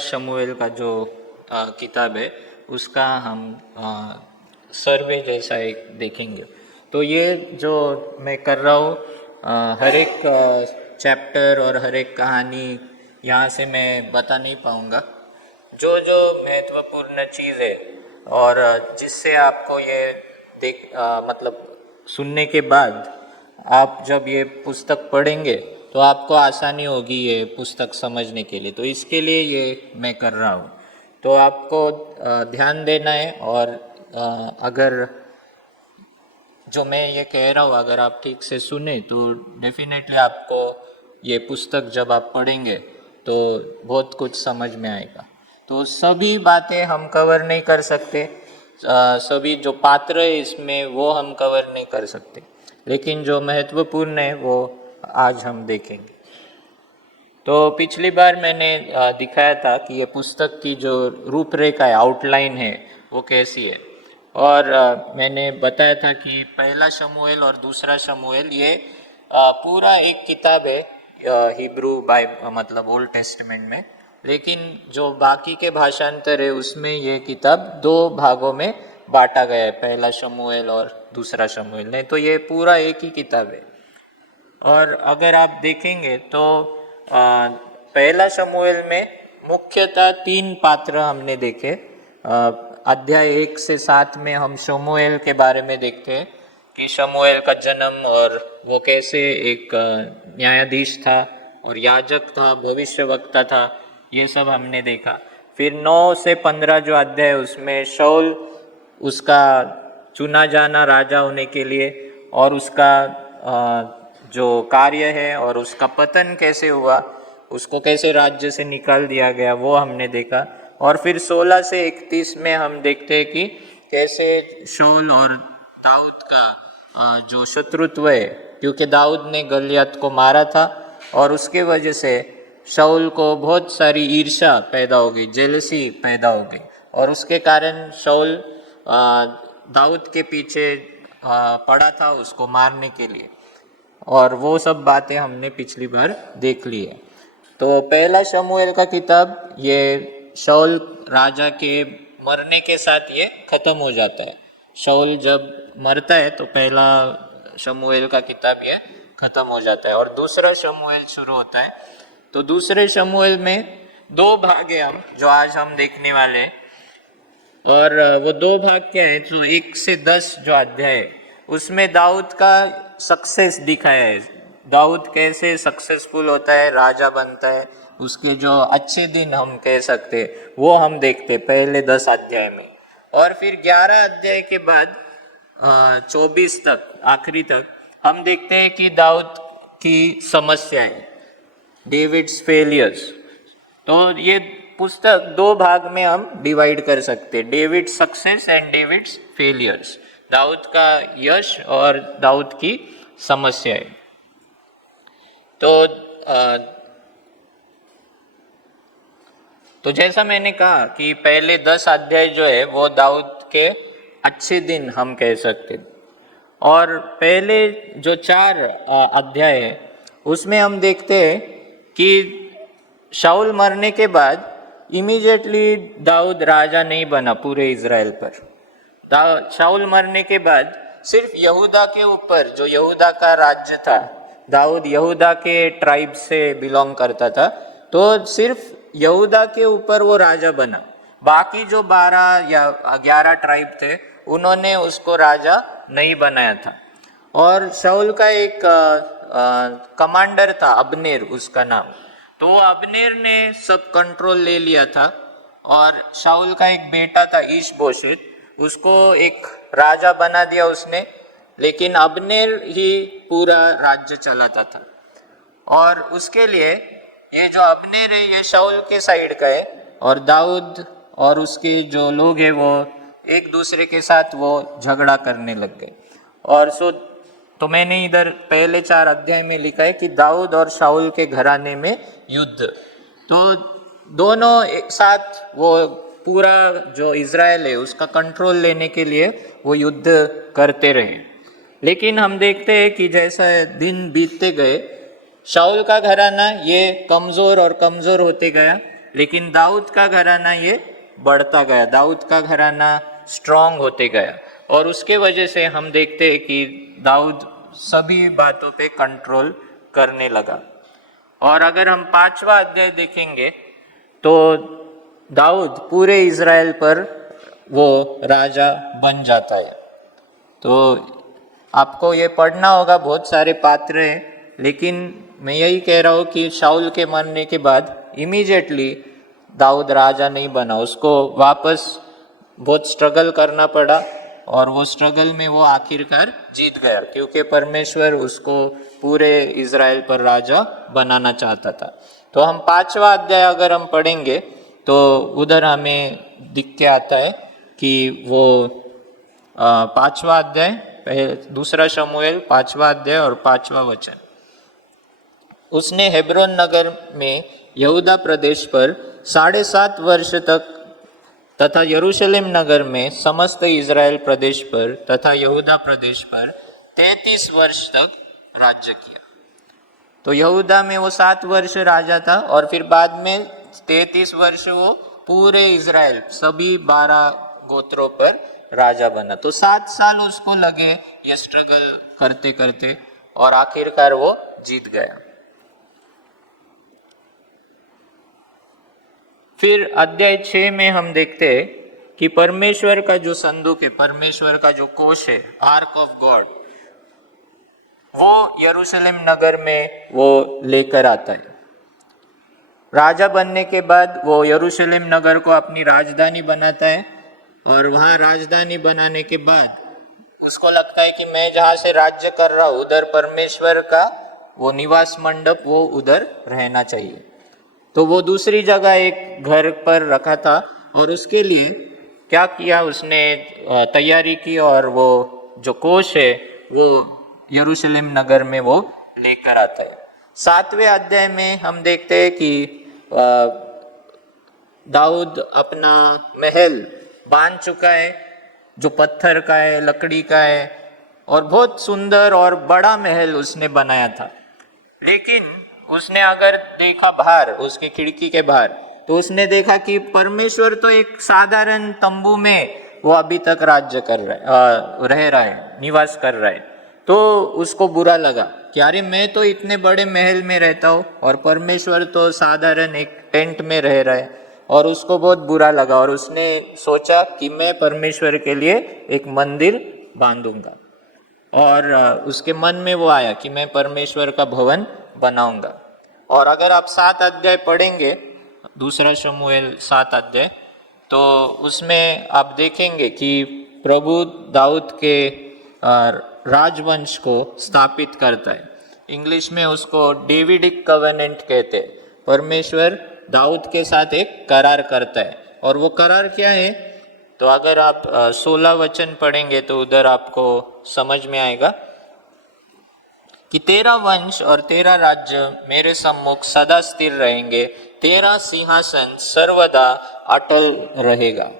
शमूएल का जो किताब है उसका हम सर्वे जैसा एक देखेंगे। तो ये जो मैं कर रहा हूँ हर एक चैप्टर और हर एक कहानी यहाँ से मैं बता नहीं पाऊँगा। जो जो महत्वपूर्ण चीज़ है और जिससे आपको ये मतलब सुनने के बाद आप जब ये पुस्तक पढ़ेंगे तो आपको आसानी होगी ये पुस्तक समझने के लिए। तो इसके लिए ये मैं कर रहा हूँ। तो आपको ध्यान देना है और अगर जो मैं ये कह रहा हूँ अगर आप ठीक से सुने तो डेफिनेटली आपको ये पुस्तक जब आप पढ़ेंगे तो बहुत कुछ समझ में आएगा। तो सभी बातें हम कवर नहीं कर सकते, सभी जो पात्र है इसमें वो हम कवर नहीं कर सकते, लेकिन जो महत्वपूर्ण है वो आज हम देखेंगे। तो पिछली बार मैंने दिखाया था कि ये पुस्तक की जो रूपरेखा है, आउटलाइन है, वो कैसी है। और मैंने बताया था कि पहला शमूएल और दूसरा शमूएल ये पूरा एक किताब है हिब्रू मतलब ओल्ड टेस्टमेंट में, लेकिन जो बाकी के भाषांतर है उसमें ये किताब दो भागों में बांटा गया है, पहला शमूएल और दूसरा शमूएल। नहीं तो ये पूरा एक ही किताब है। और अगर आप देखेंगे तो पहला शमूएल में मुख्यतः 3 पात्र हमने देखे। अध्याय 1 से 7 में हम शमूएल के बारे में देखते हैं कि शमूएल का जन्म और वो कैसे एक न्यायाधीश था और याजक था, भविष्यवक्ता था, ये सब हमने देखा। फिर 9 से 15 जो अध्याय उसमें शाऊल उसका चुना जाना राजा होने के लिए और उसका जो कार्य है और उसका पतन कैसे हुआ, उसको कैसे राज्य से निकाल दिया गया, वो हमने देखा। और फिर 16 से 31 में हम देखते हैं कि कैसे शाऊल और दाऊद का जो शत्रुत्व है, क्योंकि दाऊद ने गलियत को मारा था और उसके वजह से शाऊल को बहुत सारी ईर्ष्या पैदा हो गई, जेलसी पैदा हो गई और उसके कारण शाऊल दाऊद के पीछे पड़ा था उसको मारने के लिए। और वो सब बातें हमने पिछली बार देख ली है। तो पहला शमूएल का किताब ये शाऊल राजा के मरने के साथ ये खत्म हो जाता है। शाऊल जब मरता है तो पहला शमूएल का किताब ये खत्म हो जाता है और दूसरा शमूएल शुरू होता है। तो दूसरे शमूएल में 2 भाग है जो आज हम देखने वाले हैं। और वो 2 भाग क्या है, जो 1 से 10 जो अध्याय है उसमें दाऊद का सक्सेस दिखाया है। दाऊद कैसे सक्सेसफुल होता है, राजा बनता है, उसके जो अच्छे दिन हम कह सकते हैं वो हम देखते पहले 10 अध्याय में। और फिर 11 अध्याय के बाद 24 तक आखिरी तक हम देखते हैं कि दाऊद की समस्याएं, डेविड्स फेलियर्स। तो ये पुस्तक 2 भाग में हम डिवाइड कर सकते हैं, David success and David's failures, Daud का यश और दाऊद की समस्याएं। तो जैसा मैंने कहा कि पहले 10 अध्याय जो है वो दाऊद के अच्छे दिन हम कह सकते, और पहले जो 4 अध्याय है उसमें हम देखते हैं कि शाऊल मरने के बाद इमीडिएटली दाऊद राजा नहीं बना पूरे इज़राइल पर। शाऊल मरने के बाद सिर्फ यहूदा के ऊपर, जो यहूदा का राज्य था, दाऊद यहूदा के ट्राइब से बिलोंग करता था, तो सिर्फ यहूदा के ऊपर वो राजा बना। बाकी जो 12 या 11 ट्राइब थे उन्होंने उसको राजा नहीं बनाया था। और शाऊल का एक कमांडर था अब्नेर उसका नाम, तो अब्नेर ने सब कंट्रोल ले लिया था। और शाऊल का एक बेटा था ईश-बोशेत, उसको एक राजा बना दिया उसने, लेकिन अब्नेर ही पूरा राज्य चलाता था। और उसके लिए ये जो अब्नेर है ये शाऊल के साइड का है और दाऊद और उसके जो लोग हैं वो एक दूसरे के साथ वो झगड़ा करने लग गए। और तो मैंने इधर पहले 4 अध्याय में लिखा है कि दाऊद और शाऊल के घराने में युद्ध। तो दोनों एक साथ वो पूरा जो इज़राइल है उसका कंट्रोल लेने के लिए वो युद्ध करते रहे। लेकिन हम देखते हैं कि जैसा दिन बीतते गए शाऊल का घराना ये कमज़ोर और कमज़ोर होते गया लेकिन दाऊद का घराना ये बढ़ता गया, दाऊद का घराना स्ट्रांग होते गया, और उसके वजह से हम देखते हैं कि दाऊद सभी बातों पे कंट्रोल करने लगा। और अगर हम 5वां अध्याय देखेंगे तो दाऊद पूरे इज़राइल पर वो राजा बन जाता है। तो आपको ये पढ़ना होगा, बहुत सारे पात्र हैं, लेकिन मैं यही कह रहा हूँ कि शाऊल के मरने के बाद इमीडिएटली दाऊद राजा नहीं बना, उसको वापस बहुत स्ट्रगल करना पड़ा, और वो स्ट्रगल में वो आखिरकार जीत गया, क्योंकि परमेश्वर उसको पूरे इज़राइल पर राजा बनाना चाहता था। तो हम 5वां अध्याय अगर हम पढ़ेंगे तो उधर हमें दिख के आता है कि वो 5वां अध्याय, 2 शमूएल 5वां अध्याय और 5वां वचन। उसने हेब्रोन नगर में यहूदा प्रदेश पर 7.5 वर्ष तक तथा यरूशलेम नगर में समस्त इज़राइल प्रदेश पर तथा यहूदा प्रदेश पर 33 वर्ष तक राज्य किया। तो यहूदा में वो 7 वर्ष राजा था, और फिर बाद में 33 वर्ष वो पूरे इज़राइल सभी 12 गोत्रों पर राजा बना। तो 7 साल उसको लगे ये स्ट्रगल करते करते, और आखिरकार वो जीत गया। फिर अध्याय 6 में हम देखते हैं कि परमेश्वर का जो संदूक है, परमेश्वर का जो कोष है, आर्क ऑफ गॉड, वो यरूशलेम नगर में वो लेकर आता है। राजा बनने के बाद वो यरूशलेम नगर को अपनी राजधानी बनाता है, और वहाँ राजधानी बनाने के बाद उसको लगता है कि मैं जहाँ से राज्य कर रहा हूँ उधर परमेश्वर का वो निवास मंडप वो उधर रहना चाहिए। तो वो दूसरी जगह एक घर पर रखा था, और उसके लिए क्या किया, उसने तैयारी की, और वो जो कोष है वो यरूशलेम नगर में वो लेकर आता है। 7वें अध्याय में हम देखते हैं कि दाऊद अपना महल बांध चुका है, जो पत्थर का है, लकड़ी का है, और बहुत सुंदर और बड़ा महल उसने बनाया था। लेकिन उसने अगर देखा बाहर, उसके खिड़की के बाहर, तो उसने देखा कि परमेश्वर तो एक साधारण तंबू में वो अभी तक राज्य कर रह रहा है, निवास कर रहा है। तो उसको बुरा लगा कि अरे मैं तो इतने बड़े महल में रहता हूँ और परमेश्वर तो साधारण एक टेंट में रह रहा है, और उसको बहुत बुरा लगा, और उसने सोचा कि मैं परमेश्वर के लिए एक मंदिर बांधूंगा, और उसके मन में वो आया कि मैं परमेश्वर का भवन बनाऊंगा। और अगर आप 7 अध्याय पढ़ेंगे, 2 शमूएल 7 अध्याय, तो उसमें आप देखेंगे कि प्रभु दाऊद के राजवंश को स्थापित करता है। इंग्लिश में उसको डेविडिक कवेनेंट कहते हैं। परमेश्वर दाऊद के साथ एक करार करता है, और वो करार क्या है, तो अगर आप 16 वचन पढ़ेंगे तो उधर आपको समझ में आएगा कि तेरा वंश और तेरा राज्य मेरे सम्मुख सदा स्थिर रहेंगे, तेरा सिंहासन सर्वदा अटल रहेगा।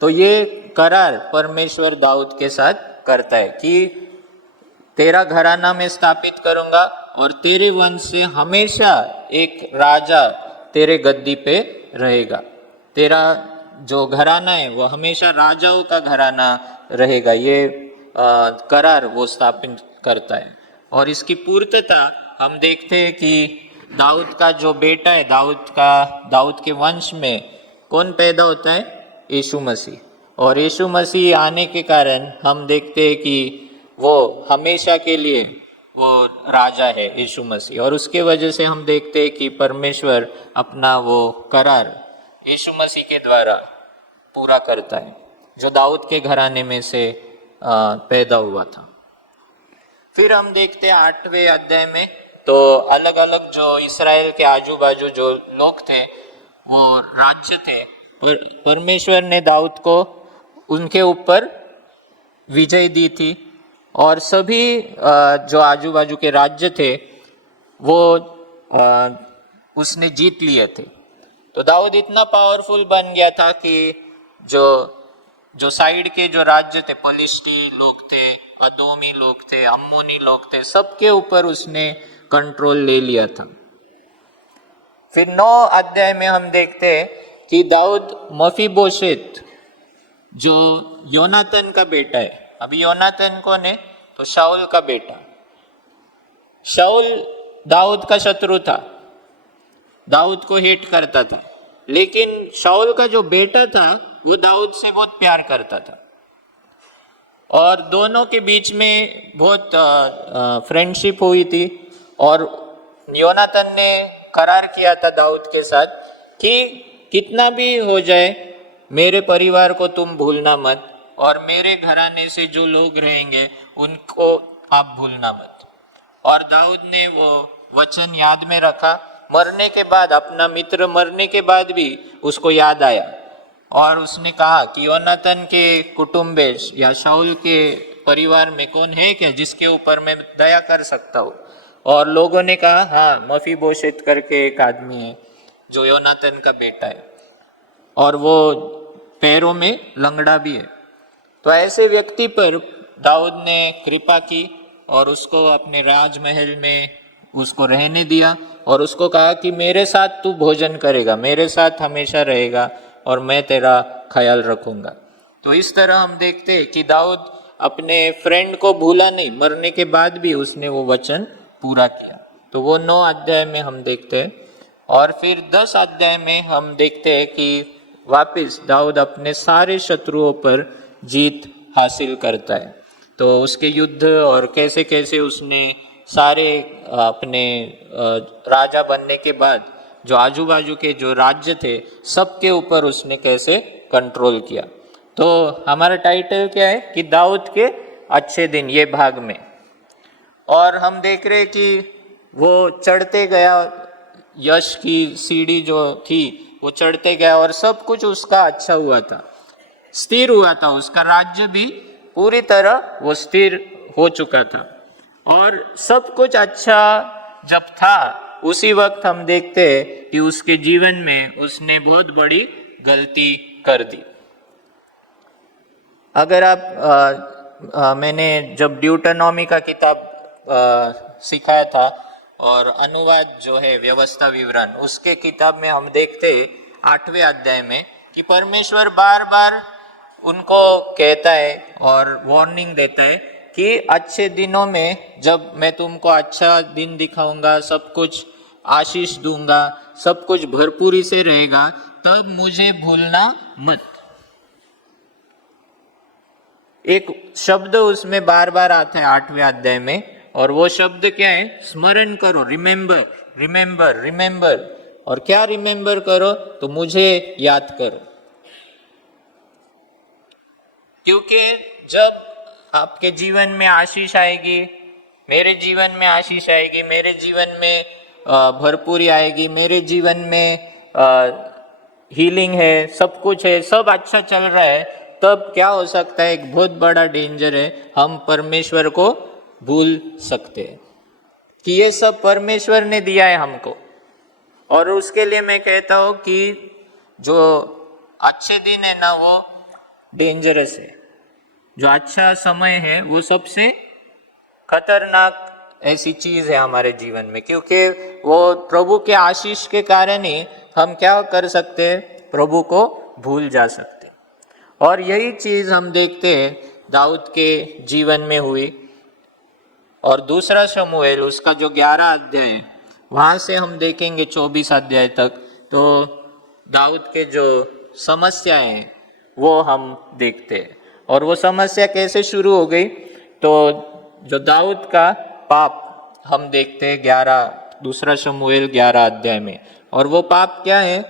तो ये करार परमेश्वर दाऊद के साथ करता है कि तेरा घराना में स्थापित करूंगा, और तेरे वंश से हमेशा एक राजा तेरे गद्दी पे रहेगा। तेरा जो घराना है वो हमेशा राजाओं का घराना रहेगा। ये करार वो स्थापित करता है, और इसकी पूर्तता हम देखते हैं कि दाऊद का जो बेटा है, दाऊद के वंश में कौन पैदा होता है, यीशु मसीह। और यीशु मसीह आने के कारण हम देखते हैं कि वो हमेशा के लिए वो राजा है, यीशु मसीह। और उसके वजह से हम देखते हैं कि परमेश्वर अपना वो करार यीशु मसीह के द्वारा पूरा करता है, जो दाऊद के घराने में से पैदा हुआ था। फिर हम देखते हैं 8वें अध्याय में, तो अलग अलग जो इस्राएल के आजू बाजू जो लोग थे, वो राज्य थे, परमेश्वर ने दाऊद को उनके ऊपर विजय दी थी, और सभी जो आजू बाजू के राज्य थे वो उसने जीत लिए थे। तो दाऊद इतना पावरफुल बन गया था कि जो साइड के जो राज्य थे, पलिश्ती लोग थे, अदोमी लोग थे, अम्मोनी लोग थे, सबके ऊपर उसने कंट्रोल ले लिया था। फिर 9 अध्याय में हम देखते हैं कि दाऊद मफीबोशेत जो योनातन का बेटा है, अभी योनातन कौन है, तो शाऊल का बेटा। शाऊल दाऊद का शत्रु था, दाऊद को हेट करता था, लेकिन शाऊल का जो बेटा था वो दाऊद से बहुत प्यार करता था और दोनों के बीच में बहुत फ्रेंडशिप हुई थी। और योनातन ने करार किया था दाऊद के साथ कि कितना भी हो जाए मेरे परिवार को तुम भूलना मत और मेरे घराने से जो लोग रहेंगे उनको आप भूलना मत। और दाऊद ने वो वचन याद में रखा। मरने के बाद, अपना मित्र मरने के बाद भी उसको याद आया और उसने कहा कि योनातन के कुटुंबेश या शाऊल के परिवार में कौन है क्या जिसके ऊपर मैं दया कर सकता हूँ। और लोगों ने कहा हाँ, मफीबोशेत करके एक आदमी है जो योनातन का बेटा है और वो पैरों में लंगड़ा भी है। तो ऐसे व्यक्ति पर दाऊद ने कृपा की और उसको अपने राजमहल में उसको रहने दिया और उसको कहा कि मेरे साथ तू भोजन करेगा, मेरे साथ हमेशा रहेगा और मैं तेरा ख्याल रखूंगा। तो इस तरह हम देखते हैं कि दाऊद अपने फ्रेंड को भूला नहीं, मरने के बाद भी उसने वो वचन पूरा किया। तो वो 9 अध्याय में हम देखते हैं। और फिर 10 अध्याय में हम देखते हैं कि वापिस दाऊद अपने सारे शत्रुओं पर जीत हासिल करता है। तो उसके युद्ध और कैसे कैसे उसने सारे अपने राजा बनने के बाद जो आजू बाजू के जो राज्य थे सबके ऊपर उसने कैसे कंट्रोल किया। तो हमारा टाइटल क्या है कि दाऊद के अच्छे दिन, ये भाग में। और हम देख रहे कि वो चढ़ते गया, यश की सीढ़ी जो थी वो चढ़ते गया और सब कुछ उसका अच्छा हुआ था, स्थिर हुआ था। उसका राज्य भी पूरी तरह वो स्थिर हो चुका था और सब कुछ अच्छा जब था उसी वक्त हम देखते हैं कि उसके जीवन में उसने बहुत बड़ी गलती कर दी। अगर आप मैंने जब ड्यूटरनॉमी का किताब सिखाया था और अनुवाद जो है व्यवस्था विवरण, उसके किताब में हम देखते हैं 8वें अध्याय में कि परमेश्वर बार बार उनको कहता है और वार्निंग देता है कि अच्छे दिनों में जब मैं तुमको अच्छा दिन दिखाऊंगा, सब कुछ आशीष दूंगा, सब कुछ भरपूरी से रहेगा, तब मुझे भूलना मत। एक शब्द उसमें बार बार आता है 8वें अध्याय में और वो शब्द क्या है? स्मरण करो, रिमेंबर रिमेंबर रिमेंबर। और क्या रिमेंबर करो? तो मुझे याद करो। क्योंकि जब आपके जीवन में आशीष आएगी, मेरे जीवन में आशीष आएगी, मेरे जीवन में भरपूरी आएगी, मेरे जीवन में हीलिंग है, सब कुछ है, सब अच्छा चल रहा है, तब क्या हो सकता है? एक बहुत बड़ा डेंजर है, हम परमेश्वर को भूल सकते हैं कि ये सब परमेश्वर ने दिया है हमको। और उसके लिए मैं कहता हूँ कि जो अच्छे दिन है ना वो डेंजरस है, जो अच्छा समय है वो सबसे खतरनाक ऐसी चीज है हमारे जीवन में, क्योंकि वो प्रभु के आशीष के कारण ही हम क्या कर सकते हैं? प्रभु को भूल जा सकते। और यही चीज हम देखते हैं दाऊद के जीवन में हुई। और दूसरा शमूएल उसका जो 11 अध्याय है वहां से हम देखेंगे 24 अध्याय तक, तो दाऊद के जो समस्याएं हैं वो हम देखते हैं। और वो समस्या कैसे शुरू हो गई? तो जो दाऊद का पाप हम देखते हैं दूसरा शमूएल 11 अध्याय में। और वो पाप क्या है?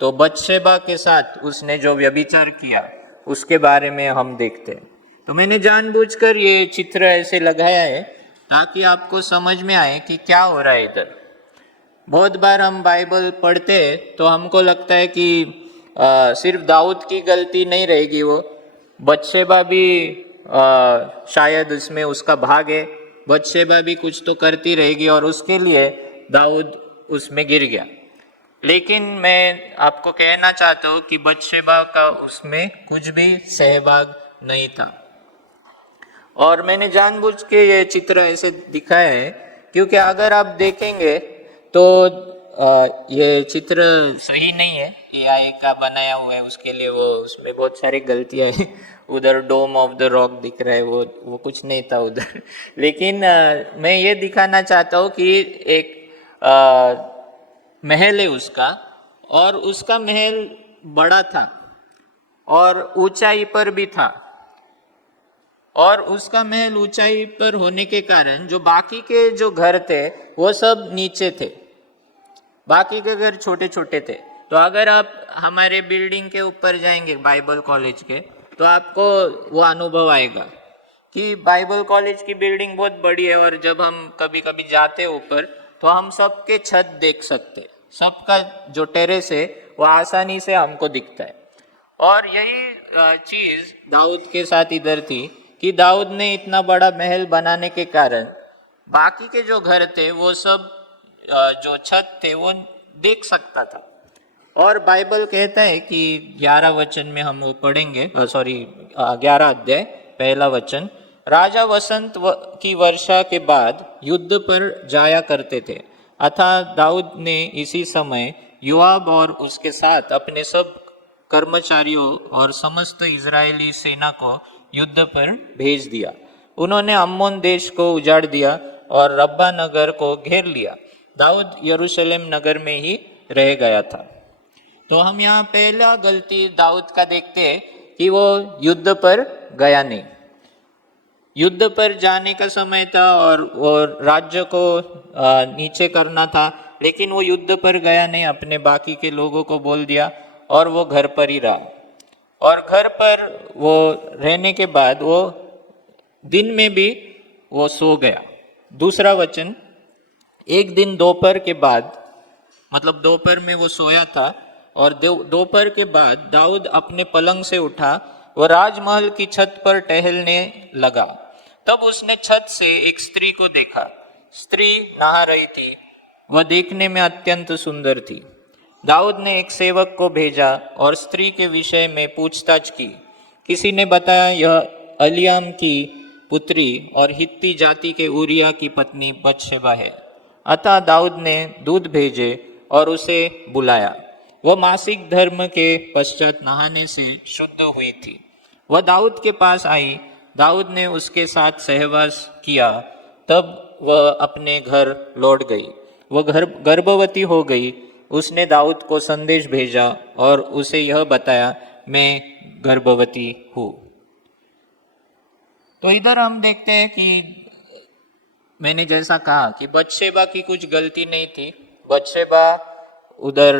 तो बत्शेबा के साथ उसने जो व्यभिचार किया उसके बारे में हम देखते हैं। तो मैंने जानबूझकर ये चित्र ऐसे लगाया है ताकि आपको समझ में आए कि क्या हो रहा है इधर। बहुत बार हम बाइबल पढ़ते हैं तो हमको लगता है कि सिर्फ दाऊद की गलती नहीं रहेगी, वो बत्शेबा भी शायद उसमें उसका भाग है, बत्शेबा भी कुछ तो करती रहेगी और उसके लिए दाऊद उसमें गिर गया। लेकिन मैं आपको कहना चाहता हूँ कि बत्शेबा का उसमें कुछ भी सहभाग नहीं था। और मैंने जानबूझ के ये चित्र ऐसे दिखाया है क्योंकि अगर आप देखेंगे तो ये चित्र सही नहीं है, एआई का बनाया हुआ है, उसके लिए वो उसमें बहुत सारी गलतियां हैं। उधर डोम ऑफ द रॉक दिख रहा है, वो कुछ नहीं था उधर। लेकिन मैं ये दिखाना चाहता हूँ कि एक महल है उसका, और उसका महल बड़ा था और ऊंचाई पर भी था। और उसका महल ऊंचाई पर होने के कारण जो बाकी के जो घर थे वो सब नीचे थे, बाकी के घर छोटे छोटे थे। तो अगर आप हमारे बिल्डिंग के ऊपर जाएंगे बाइबल कॉलेज के, तो आपको वो अनुभव आएगा कि बाइबल कॉलेज की बिल्डिंग बहुत बड़ी है, और जब हम कभी कभी जाते हैं ऊपर तो हम सबके छत देख सकते, सबका जो टेरेस है वो आसानी से हमको दिखता है। और यही चीज दाऊद के साथ इधर थी कि दाऊद ने इतना बड़ा महल बनाने के कारण बाकी के जो घर थे वो सब जो छत थे वो देख सकता था। और बाइबल कहता है कि 11 वचन में हम वो पढ़ेंगे, 11 अध्याय पहला वचन, राजा वसंत की वर्षा के बाद युद्ध पर जाया करते थे। अतः दाऊद ने इसी समय योआब और उसके साथ अपने सब कर्मचारियों और समस्त इजरायली सेना को युद्ध पर भेज दिया। उन्होंने अम्मोन देश को उजाड़ दिया और रब्बा नगर को घेर लिया। दाऊद यरूशलेम नगर में ही रह गया था। तो हम यहाँ पहला गलती दाऊद का देखते हैं कि वो युद्ध पर गया नहीं। युद्ध पर जाने का समय था और वो राज्य को नीचे करना था, लेकिन वो युद्ध पर गया नहीं, अपने बाकी के लोगों को बोल दिया और वो घर पर ही रहा। और घर पर वो रहने के बाद वो दिन में भी वो सो गया। दूसरा वचन, एक दिन दोपहर के बाद, मतलब दोपहर में वो सोया था, और दोपहर के बाद दाऊद अपने पलंग से उठा, वो राजमहल की छत पर टहलने लगा। तब उसने छत से एक स्त्री को देखा। स्त्री नहा रही थी, वह देखने में अत्यंत सुंदर थी। दाऊद ने एक सेवक को भेजा और स्त्री के विषय में पूछताछ की। किसी ने बताया यह अलियाम की पुत्री और हित्ती जाति के उरिया की पत्नी बतशेबा है। अतः दाऊद ने दूत भेजे और उसे बुलाया। वह मासिक धर्म के पश्चात नहाने से शुद्ध हुई थी। वह दाऊद के पास आई, दाऊद ने उसके साथ सहवास किया, तब वह अपने घर लौट गई। वह गर्भवती हो गई। उसने दाऊद को संदेश भेजा और उसे यह बताया, मैं गर्भवती हूँ। तो इधर हम देखते हैं कि मैंने जैसा कहा कि बतशेबा की कुछ गलती नहीं थी। बतशेबा, उधर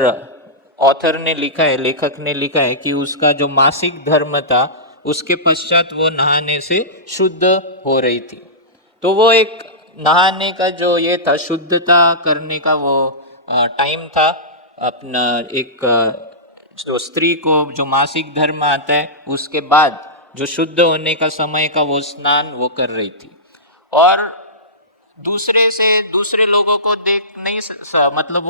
ऑथर ने लिखा है, लेखक ने लिखा है कि उसका जो मासिक धर्म था उसके पश्चात वो नहाने से शुद्ध हो रही थी। तो वो एक नहाने का जो ये था, शुद्धता करने का वो टाइम था अपना। एक जो स्त्री को जो मासिक धर्म आता है उसके बाद जो शुद्ध होने का समय का वो स्नान वो कर रही थी। और दूसरे लोगों को देख नहीं मतलब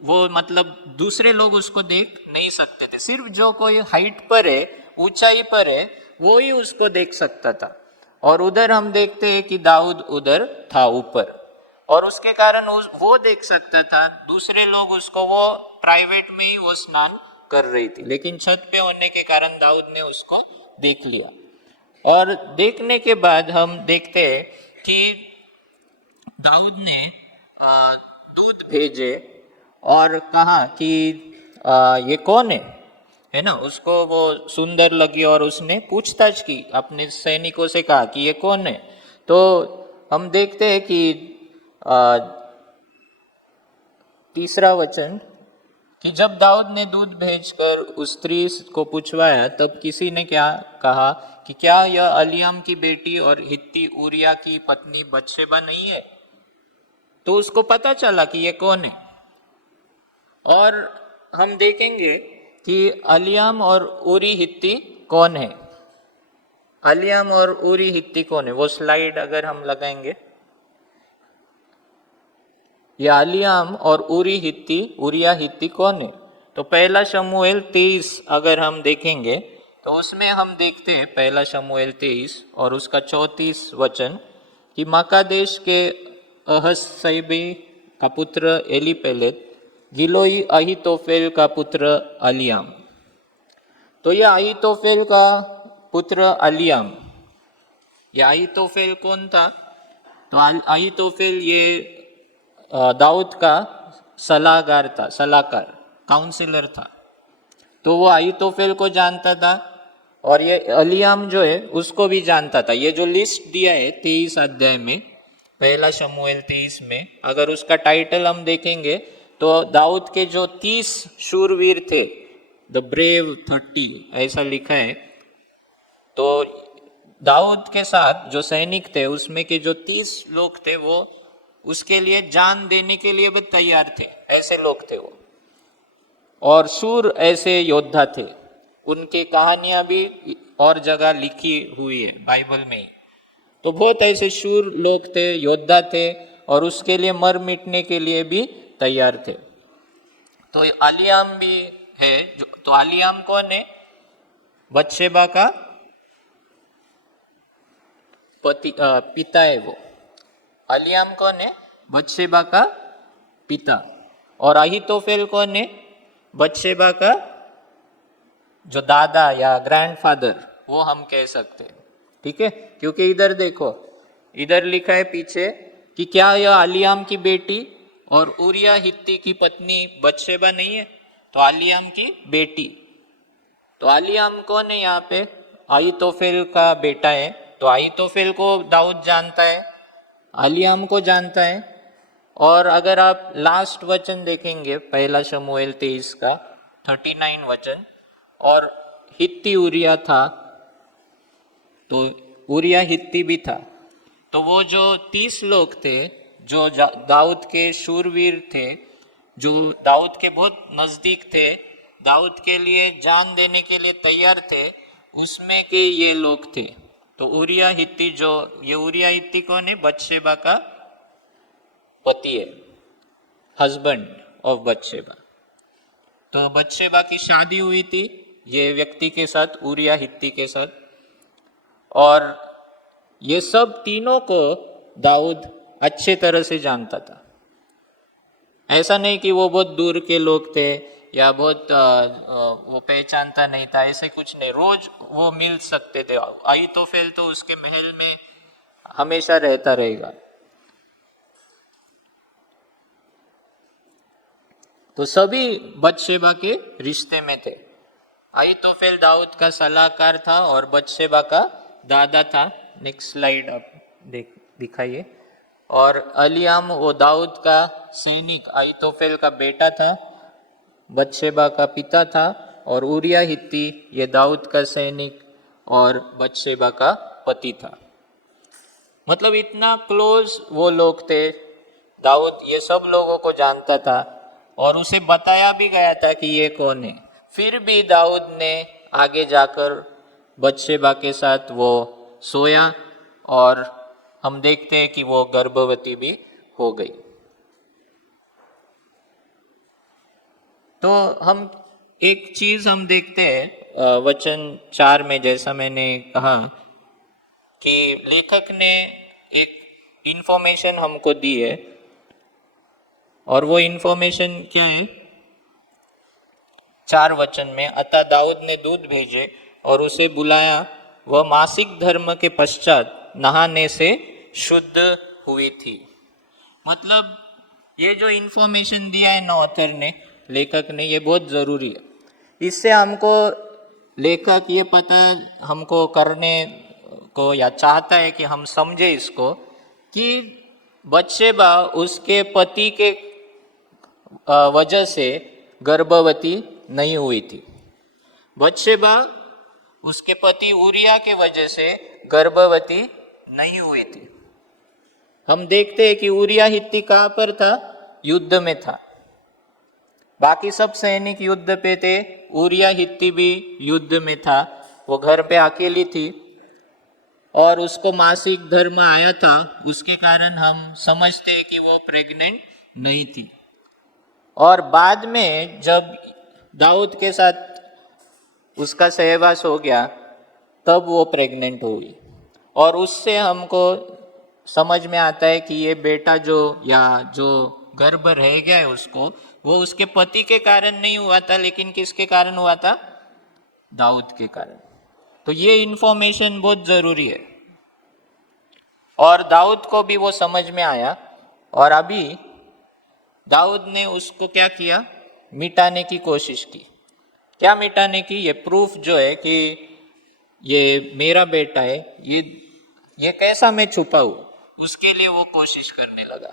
वो मतलब दूसरे लोग उसको देख नहीं सकते थे। सिर्फ जो कोई हाइट पर है, ऊंचाई पर है, वो ही उसको देख सकता था। और उधर हम देखते हैं कि दाऊद उधर था ऊपर, और उसके कारण वो देख सकता था। दूसरे लोग उसको वो प्राइवेट में ही वो स्नान कर रही थी, लेकिन छत पे होने के कारण दाऊद ने उसको देख लिया। और देखने के बाद हम देखते हैं कि दाऊद ने दूध भेजे और कहा कि ये कौन है ना। उसको वो सुंदर लगी और उसने पूछताछ की, अपने सैनिकों से कहा कि ये कौन है। तो हम देखते हैं कि तीसरा वचन, कि जब दाऊद ने दूध भेजकर उस स्त्री को पूछवाया, तब किसी ने क्या कहा कि क्या यह अलियाम की बेटी और हित्ती उरिया की पत्नी बतशेबा नहीं है। तो उसको पता चला कि ये कौन है। और हम देखेंगे कि अलियाम और उरी हित्ती कौन है। अलियाम और उरी हित्ती कौन है, वो स्लाइड अगर हम लगाएंगे। ये अलियाम और उरिया हित्ती कौन है। तो पहला शमूएल 23 अगर हम देखेंगे तो उसमें हम देखते हैं, पहला शमूएल 23 और उसका 34 वचन, कि माका देश के अहसैबी का पुत्र एलीपेलेत, गिलोई अहीतोफेल का पुत्र अलियाम। तो ये अहीतोफेल का पुत्र अलियाम, ये अहीतोफेल कौन था? तो अहीतोफेल ये दाऊद का सलाहकार था, सलाहकार, काउंसिलर था। तो वो अहीतोफेल को जानता था और ये अलियाम जो है उसको भी जानता था। ये जो लिस्ट दिया है 23 अध्याय में, पहला शमूएल 23 में, अगर उसका टाइटल हम देखेंगे तो दाऊद के जो 30 शूरवीर थे, द ब्रेव 30 ऐसा लिखा है। तो दाऊद के साथ जो सैनिक थे उसमें के जो 30 लोग थे वो उसके लिए जान देने के लिए भी तैयार थे, ऐसे लोग थे वो। और शूर ऐसे योद्धा थे, उनकी कहानियां भी और जगह लिखी हुई है बाइबल में। तो बहुत ऐसे शूर लोग थे, योद्धा थे और उसके लिए मर मिटने के लिए भी तैयार थे। तो अलियाम भी है। तो अलियाम कौन है? बत्शेबा का पिता है वो। अलियाम कौन है? बत्शेबा का पिता। और अहीतोफेल कौन है? बत्शेबा का जो दादा या ग्रैंडफादर, वो हम कह सकते हैं। ठीक है, क्योंकि इधर देखो, इधर लिखा है पीछे कि क्या यह अलियाम की बेटी और उरिया हित्ती की पत्नी बत्शेबा नहीं है? तो अलियाम की बेटी। तो अलियाम कौन है यहाँ पे? अहीतोफेल का बेटा है। तो अहीतोफेल को दाऊद जानता है, अलियाम को जानता है। और अगर आप लास्ट वचन देखेंगे पहला शमूएल 23 का 39 वचन, और हित्ती उरिया था, तो उरिया हित्ती भी था। तो वो जो 30 लोग थे जो दाऊद के शूरवीर थे, जो दाऊद के बहुत नजदीक थे, दाऊद के लिए जान देने के लिए तैयार थे, उसमें के ये लोग थे। तो उरिया हित्ती, जो ये उरिया हित्ती कौन है? बत्शेबा का पति है, हस्बैंड ऑफ बत्शेबा। तो बत्शेबा की शादी हुई थी ये व्यक्ति के साथ, उरिया हित्ती के साथ। और ये सब तीनों को दाऊद अच्छे तरह से जानता था। ऐसा नहीं कि वो बहुत दूर के लोग थे या बहुत वो पहचानता नहीं था, ऐसे कुछ नहीं। रोज वो मिल सकते थे। अहीतोफेल तो उसके महल में हमेशा रहता रहेगा। तो सभी बत्शेबा के रिश्ते में थे। अहीतोफेल दाऊद का सलाहकार था और बत्शेबा का दादा था। नेक्स्ट स्लाइड आप दिखाइए। और अलियाम वो दाऊद का सैनिक, अहीतोफेल का बेटा था, बत्शेबा का पिता था। और उरिया हित्ती ये दाऊद का सैनिक और बत्शेबा का पति था। मतलब इतना क्लोज वो लोग थे। दाऊद ये सब लोगों को जानता था और उसे बताया भी गया था कि ये कौन है। फिर भी दाऊद ने आगे जाकर बत्शेबा के साथ वो सोया और हम देखते हैं कि वो गर्भवती भी हो गई। तो हम एक चीज हम देखते हैं वचन 4 में, जैसा मैंने कहा कि लेखक ने एक इंफॉर्मेशन हमको दी है। और वो इंफॉर्मेशन क्या है? 4 वचन में, अतः दाऊद ने दूत भेजे और उसे बुलाया, वह मासिक धर्म के पश्चात नहाने से शुद्ध हुई थी। मतलब ये जो इंफॉर्मेशन दिया है ना ऑथर ने, लेखक ने, ये बहुत ज़रूरी है। इससे हमको लेखक ये पता हमको करने को या चाहता है कि हम समझे इसको कि बत्शेबा उसके पति के वजह से गर्भवती नहीं हुई थी। बत्शेबा उसके पति उरिया के वजह से गर्भवती नहीं हुई थी। हम देखते हैं कि उरिया हित्ती कहाँ पर था? युद्ध में था। बाकी सब सैनिक युद्ध पे थे, उरिया हित्ती भी युद्ध में था। वो घर पे अकेली थी और उसको मासिक धर्म आया था, उसके कारण हम समझते हैं कि वो प्रेग्नेंट नहीं थी। और बाद में जब दाऊद के साथ उसका सहवास हो गया तब वो प्रेग्नेंट हुई। और उससे हमको समझ में आता है कि ये बेटा जो, या जो गर्भ रह गया है उसको, वो उसके पति के कारण नहीं हुआ था, लेकिन किसके कारण हुआ था? दाऊद के कारण। तो ये इंफॉर्मेशन बहुत जरूरी है। और दाऊद को भी वो समझ में आया, और अभी दाऊद ने उसको क्या किया? मिटाने की कोशिश की। क्या मिटाने की? ये प्रूफ जो है कि ये मेरा बेटा है, ये कैसा मैं छुपाऊं, उसके लिए वो कोशिश करने लगा।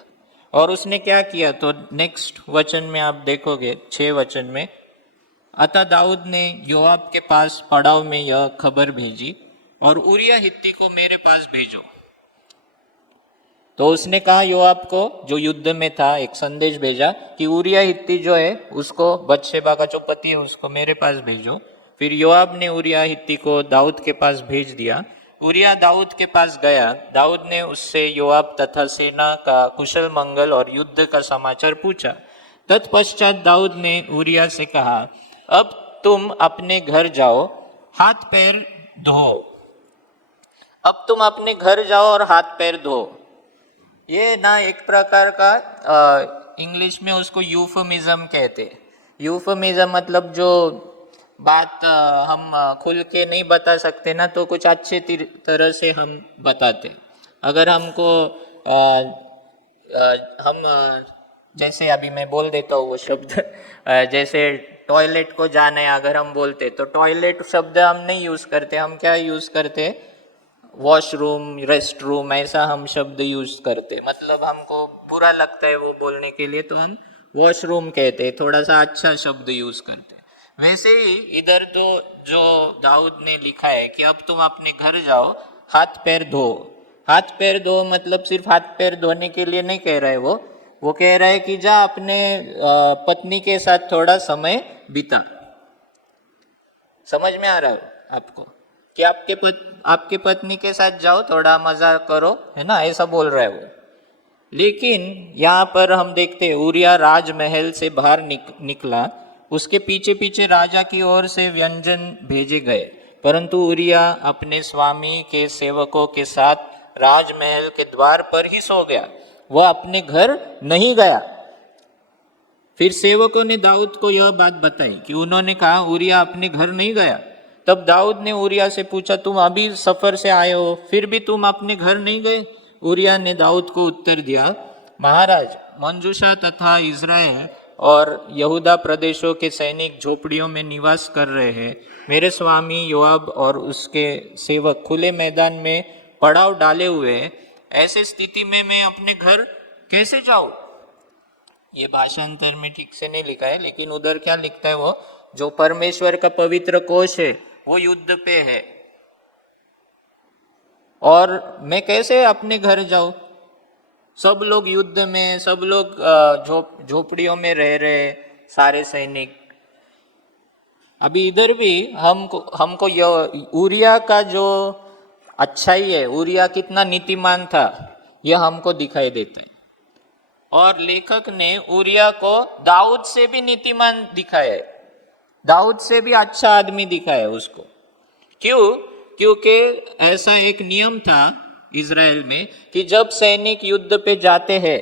और उसने क्या किया? तो नेक्स्ट वचन में आप देखोगे, 6 वचन में, अतः दाऊद ने योआब के पास पड़ाव में यह खबर भेजी, और उरिया हित्ती को मेरे पास भेजो। तो उसने कहा योआब को, जो युद्ध में था, एक संदेश भेजा कि उरिया हित्ती जो है उसको, बतशेबा का जो पति है, उसको मेरे पास भेजो। फिर योआब ने उरिया हित्ती को दाऊद के पास भेज दिया। उरिया दाऊद के पास गया। दाऊद ने उससे योआब तथा सेना का कुशल मंगल और युद्ध का समाचार पूछा। तत्पश्चात दाऊद ने उरिया से कहा, अब तुम अपने घर जाओ, हाथ पैर धो। अब तुम अपने घर जाओ और हाथ पैर धो। ये ना एक प्रकार का इंग्लिश में उसको यूफमिज्म कहते हैं। यूफमिज्म मतलब जो बात हम खुल के नहीं बता सकते ना, तो कुछ अच्छे तरह से हम बताते। अगर हमको हम जैसे अभी मैं बोल देता हूँ वो शब्द जैसे टॉयलेट को जाना है, अगर हम बोलते तो टॉयलेट शब्द हम नहीं यूज करते, हम क्या यूज करते? वॉशरूम, रेस्ट रूम, ऐसा हम शब्द यूज करते। मतलब हमको बुरा लगता है वो बोलने के लिए, तो हम वॉशरूम कहते हैं, थोड़ा सा अच्छा शब्द यूज करते। वैसे ही इधर तो जो दाऊद ने लिखा है कि अब तुम अपने घर जाओ, हाथ पैर धो। हाथ पैर धो मतलब सिर्फ हाथ पैर धोने के लिए नहीं कह रहा है वो कह रहा है कि जा अपने पत्नी के साथ थोड़ा समय बिता। समझ में आ रहा है आपको कि आपके पत्नी के साथ जाओ, थोड़ा मजा करो, है ना, ऐसा बोल रहा है वो। लेकिन यहाँ पर हम देखते हैं उरिया राजमहल से बाहर निकला, उसके पीछे पीछे राजा की ओर से व्यंजन भेजे गए, परंतु उरिया अपने स्वामी के सेवकों के साथ राजमहल के द्वार पर ही सो गया, वह अपने घर नहीं गया। फिर सेवकों ने दाऊद को यह बात बताई कि उन्होंने कहा उरिया अपने घर नहीं गया। तब दाऊद ने उरिया से पूछा, तुम अभी सफर से आए हो, फिर भी तुम अपने घर नहीं गए? उरिया ने दाऊद को उत्तर दिया, महाराज, मंजूषा तथा इज़राइल और यहूदा प्रदेशों के सैनिक झोपड़ियों में निवास कर रहे हैं। मेरे स्वामी योआब और उसके सेवक खुले मैदान में पड़ाव डाले हुए हैं। ऐसे स्थिति में मैं अपने घर कैसे जाऊं? ये भाषांतर में ठीक से नहीं लिखा है, लेकिन उधर क्या लिखता है, वो जो परमेश्वर का पवित्र कोष है वो युद्ध पे है, और मैं कैसे अपने घर जाऊं? सब लोग युद्ध में, सब लोग झोपड़ियों में रह रहे, सारे सैनिक। अभी इधर भी हमको उरिया का जो अच्छाई है, उरिया कितना नीतिमान था, यह हमको दिखाई देता है। और लेखक ने उरिया को दाऊद से भी नीतिमान दिखाया है, दाऊद से भी अच्छा आदमी दिखाया है उसको। क्यों? क्योंकि ऐसा एक नियम था इज़राइल में कि जब सैनिक युद्ध पे जाते हैं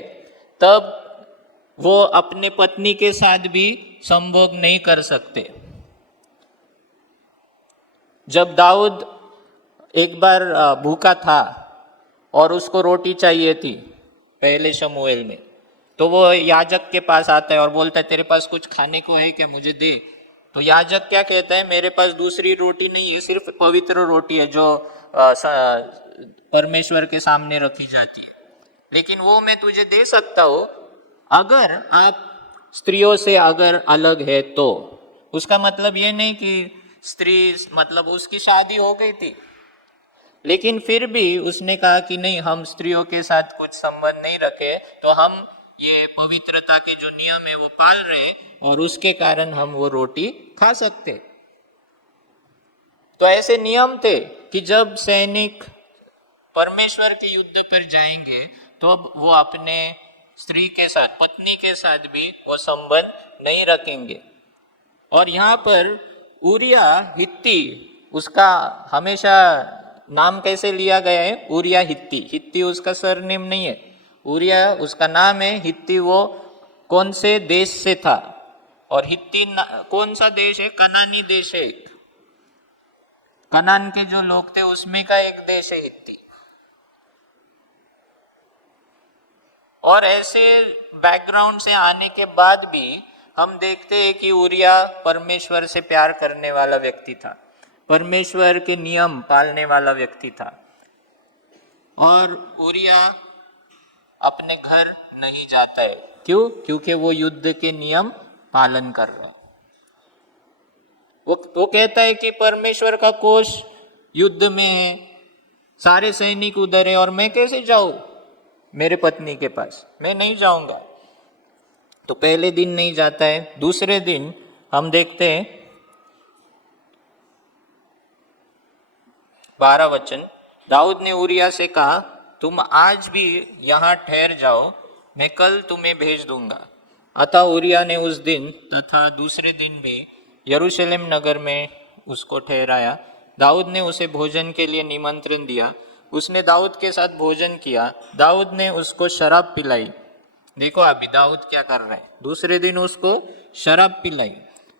तब वो अपने पत्नी के साथ भी संभोग नहीं कर सकते। जब दाऊद एक बार भूखा था और उसको रोटी चाहिए थी पहले शमूएल में, तो वो याजक के पास आता है और बोलता है, तेरे पास कुछ खाने को है क्या, मुझे दे। तो याजक क्या कहता है, मेरे पास दूसरी रोटी नहीं है, सिर्फ पवित्र रोटी है जो परमेश्वर के सामने रखी जाती है, लेकिन वो मैं तुझे दे सकता हूँ अगर आप स्त्रियों से अगर अलग है तो। उसका मतलब ये नहीं कि स्त्री, मतलब उसकी शादी हो गई थी, लेकिन फिर भी उसने कहा कि नहीं, हम स्त्रियों के साथ कुछ संबंध नहीं रखे, तो हम ये पवित्रता के जो नियम है वो पाल रहे, और उसके कारण हम वो रोटी खा सकते। तो ऐसे नियम थे कि जब सैनिक परमेश्वर के युद्ध पर जाएंगे तो अब वो अपने स्त्री के साथ, पत्नी के साथ भी वो संबंध नहीं रखेंगे। और यहाँ पर उरिया हित्ती, उसका हमेशा नाम कैसे लिया गया है? उरिया हित्ती। हित्ती उसका सरनेम नहीं है, उरिया उसका नाम है। हित्ती वो कौन से देश से था, और हित्ती कौन सा देश है, कनानी देश है। कनान के जो लोग थे उसमें का एक देश है हित्ती। और ऐसे बैकग्राउंड से आने के बाद भी हम देखते हैं कि उरिया परमेश्वर से प्यार करने वाला व्यक्ति था, परमेश्वर के नियम पालने वाला व्यक्ति था। और उरिया अपने घर नहीं जाता है, क्यों? क्योंकि वो युद्ध के नियम पालन कर रहा है। वो कहता है कि परमेश्वर का कोष युद्ध में है, सारे सैनिक उधर है, और मैं कैसे जाऊं मेरे पत्नी के पास, मैं नहीं जाऊंगा। तो पहले दिन नहीं जाता है। दूसरे दिन हम देखते हैं 12 वचन, दाऊद ने उरिया से कहा, तुम आज भी यहाँ ठहर जाओ, मैं कल तुम्हें भेज दूंगा। अतः उरिया ने उस दिन तथा दूसरे दिन भी यरूशलेम नगर में उसको ठहराया। दाऊद ने उसे भोजन के लिए निमंत्रण दिया, उसने दाऊद के साथ भोजन किया। दाऊद ने उसको शराब पिलाई। देखो अभी दाऊद क्या कर रहा है, दूसरे दिन उसको शराब पिलाई।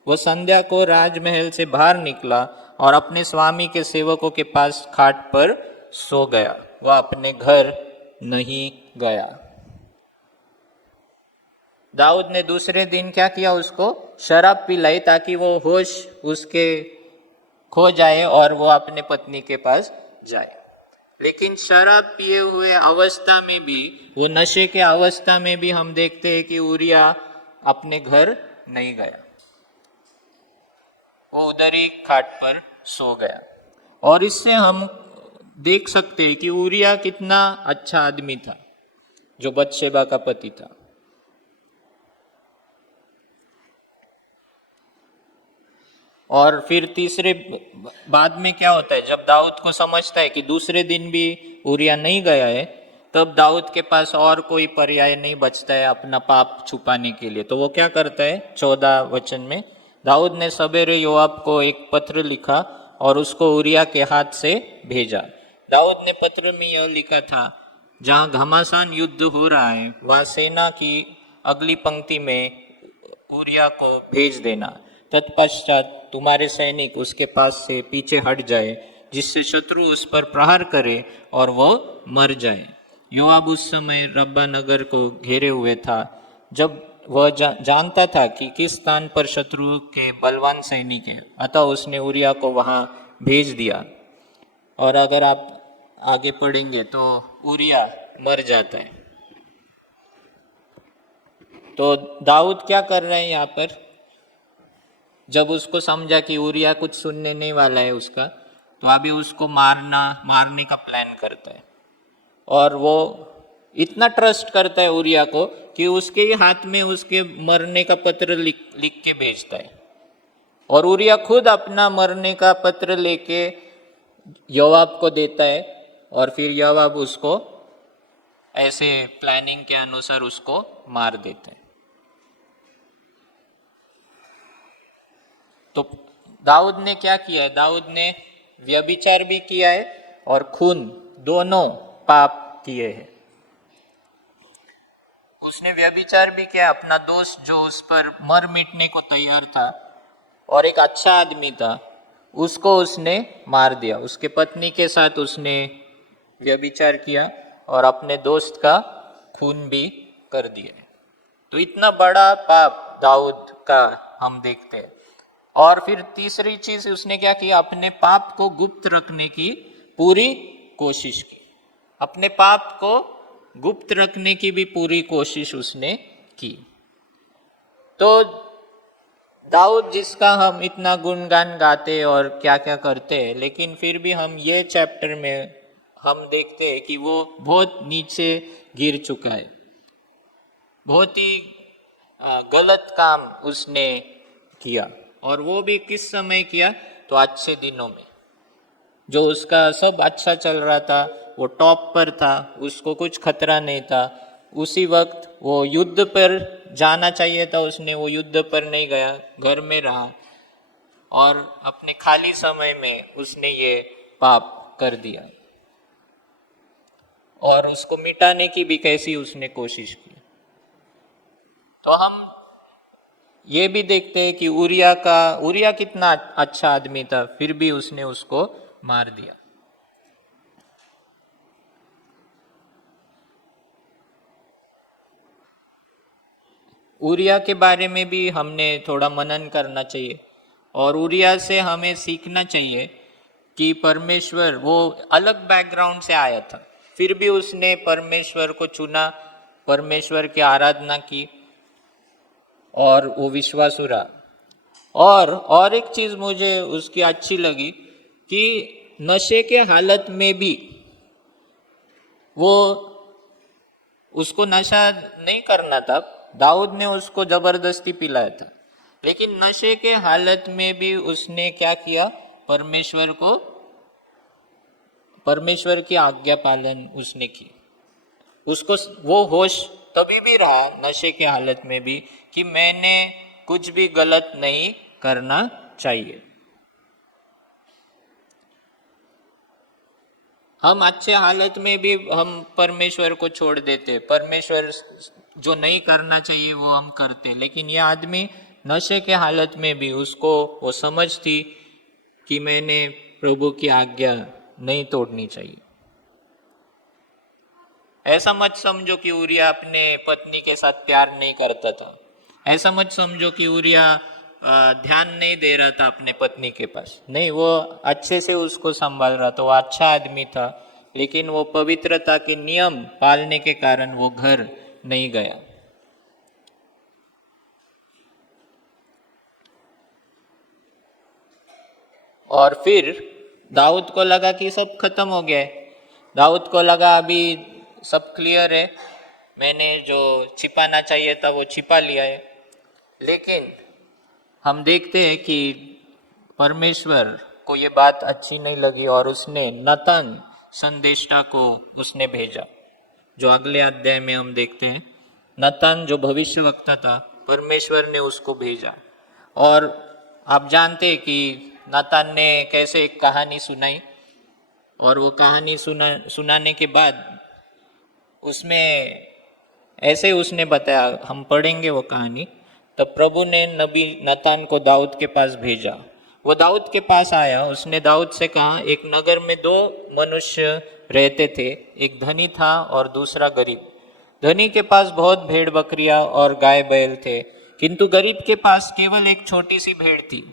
वो संध्या को राजमहल से बाहर निकला और अपने स्वामी के सेवकों के पास खाट पर सो गया, वह अपने घर नहीं गया। दाऊद ने दूसरे दिन क्या किया, उसको शराब पिलाई ताकि वो होश उसके खो जाए और वो अपने पत्नी के पास जाए। लेकिन शराब पिए हुए अवस्था में भी, वो नशे के अवस्था में भी हम देखते हैं कि उरिया अपने घर नहीं गया, वो उधर ही खाट पर सो गया। और इससे हम देख सकते हैं कि उरिया कितना अच्छा आदमी था, जो बतशेबा का पति था। और फिर तीसरे बाद में क्या होता है, जब दाऊद को समझता है कि दूसरे दिन भी उरिया नहीं गया है, तब दाऊद के पास और कोई पर्याय नहीं बचता है अपना पाप छुपाने के लिए। तो वो क्या करता है, 14 वचन में, दाऊद ने सवेरे योआब को एक पत्र लिखा और उसको उरिया के हाथ से भेजा। दाऊद ने पत्र में यह लिखा था, जहाँ घमासान युद्ध हो रहा है वहाँ सेना की अगली पंक्ति में उरिया को भेज देना। तत्पश्चात तुम्हारे सैनिक उसके पास से पीछे हट जाए, जिससे शत्रु उस पर प्रहार करे और वो मर जाए। योआब उस समय रब्बा नगर को घेरे हुए था। जब वह जानता था कि किस स्थान पर शत्रु के बलवान सैनिक हैं, अतः उसने उरिया को वहां भेज दिया। और अगर आप आगे पढ़ेंगे तो उरिया मर जाता है। तो दाऊद क्या कर रहे हैं यहाँ पर, जब उसको समझा कि उरिया कुछ सुनने नहीं वाला है उसका, तो अभी उसको मारने का प्लान करता है। और वो इतना ट्रस्ट करता है उरिया को कि उसके ही हाथ में उसके मरने का पत्र लिख के भेजता है। और उरिया खुद अपना मरने का पत्र लेके योआब को देता है, और फिर योआब उसको ऐसे प्लानिंग के अनुसार उसको मार देते हैं। तो दाऊद ने क्या किया है, दाऊद ने व्यभिचार भी किया है और खून, दोनों पाप किए हैं। उसने व्यभिचार भी किया, अपना दोस्त जो उस पर मर मिटने को तैयार था और एक अच्छा आदमी था, उसको उसने मार दिया। उसके पत्नी के साथ उसने व्यभिचार किया और अपने दोस्त का खून भी कर दिया। तो इतना बड़ा पाप दाऊद का हम देखते हैं। और फिर तीसरी चीज उसने क्या किया, अपने पाप को गुप्त रखने की पूरी कोशिश की। अपने पाप को गुप्त रखने की भी पूरी कोशिश उसने की। तो दाऊद जिसका हम इतना गुणगान गाते और क्या क्या करते हैं, लेकिन फिर भी हम ये चैप्टर में हम देखते हैं कि वो बहुत नीचे गिर चुका है। बहुत ही गलत काम उसने किया, और वो भी किस समय किया, तो अच्छे दिनों में, जो उसका सब अच्छा चल रहा था, वो टॉप पर था, उसको कुछ खतरा नहीं था। उसी वक्त वो युद्ध पर जाना चाहिए था, उसने वो युद्ध पर नहीं गया, घर में रहा और अपने खाली समय में उसने ये पाप कर दिया। और उसको मिटाने की भी कैसी उसने कोशिश की। तो हम ये भी देखते हैं कि उरिया कितना अच्छा आदमी था, फिर भी उसने उसको मार दिया। उरिया के बारे में भी हमने थोड़ा मनन करना चाहिए, और उरिया से हमें सीखना चाहिए कि परमेश्वर, वो अलग बैकग्राउंड से आया था, फिर भी उसने परमेश्वर को चुना, परमेश्वर की आराधना की और वो विश्वासु रहा। और एक चीज मुझे उसकी अच्छी लगी कि नशे के हालत में भी वो, उसको नशा नहीं करना था, दाऊद ने उसको जबरदस्ती पिलाया था, लेकिन नशे के हालत में भी उसने क्या किया, परमेश्वर को, परमेश्वर की आज्ञा पालन उसने की। उसको वो होश तभी भी रहा नशे के हालत में भी कि मैंने कुछ भी गलत नहीं करना चाहिए। हम अच्छे हालत में भी हम परमेश्वर को छोड़ देते, परमेश्वर जो नहीं करना चाहिए वो हम करते, लेकिन यह आदमी नशे के हालत में भी उसको वो समझ थी कि मैंने प्रभु की आज्ञा नहीं तोड़नी चाहिए। ऐसा मत समझो कि उरिया अपने पत्नी के साथ प्यार नहीं करता था, ऐसा मत समझो कि उरिया ध्यान नहीं दे रहा था अपने पत्नी के पास, नहीं, वो अच्छे से उसको संभाल रहा था, वो अच्छा आदमी था, लेकिन वो पवित्रता के नियम पालने के कारण वो घर नहीं गया। और फिर दाऊद को लगा कि सब खत्म हो गया है, दाऊद को लगा अभी सब क्लियर है, मैंने जो छिपाना चाहिए था वो छिपा लिया है। लेकिन हम देखते हैं कि परमेश्वर को ये बात अच्छी नहीं लगी और उसने नतन संदेष्टा को उसने भेजा, जो अगले अध्याय में हम देखते हैं। नतन जो भविष्यवक्ता था, परमेश्वर ने उसको भेजा, और आप जानते हैं कि नतन ने कैसे एक कहानी सुनाई, और वो कहानी सुनाने के बाद उसमें ऐसे उसने बताया, हम पढ़ेंगे वो कहानी। तब प्रभु ने नबी नतान को दाऊद के पास भेजा, वो दाऊद के पास आया, उसने दाऊद से कहा, एक नगर में दो मनुष्य रहते थे, एक धनी था और दूसरा गरीब। धनी के पास बहुत भेड़ बकरियां और गाय बैल थे, किंतु गरीब के पास केवल एक छोटी सी भेड़ थी।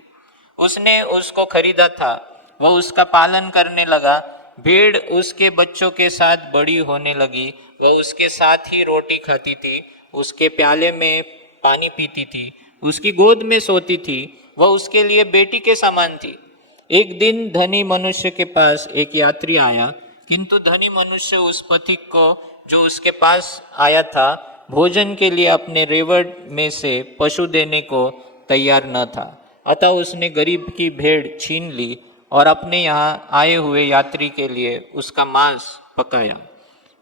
उसने उसको खरीदा था, वह उसका पालन करने लगा, भेड़ उसके बच्चों के साथ बड़ी होने लगी, वह उसके साथ ही रोटी खाती थी, उसके प्याले में पानी पीती थी, उसकी गोद में सोती थी, वह उसके लिए बेटी के समान थी। एक दिन धनी मनुष्य के पास एक यात्री आया, किंतु धनी मनुष्य उस पथिक को जो उसके पास आया था भोजन के लिए अपने रेवड़ में से पशु देने को तैयार न था। अतः उसने गरीब की भेड़ छीन ली और अपने यहाँ आए हुए यात्री के लिए उसका मांस पकाया।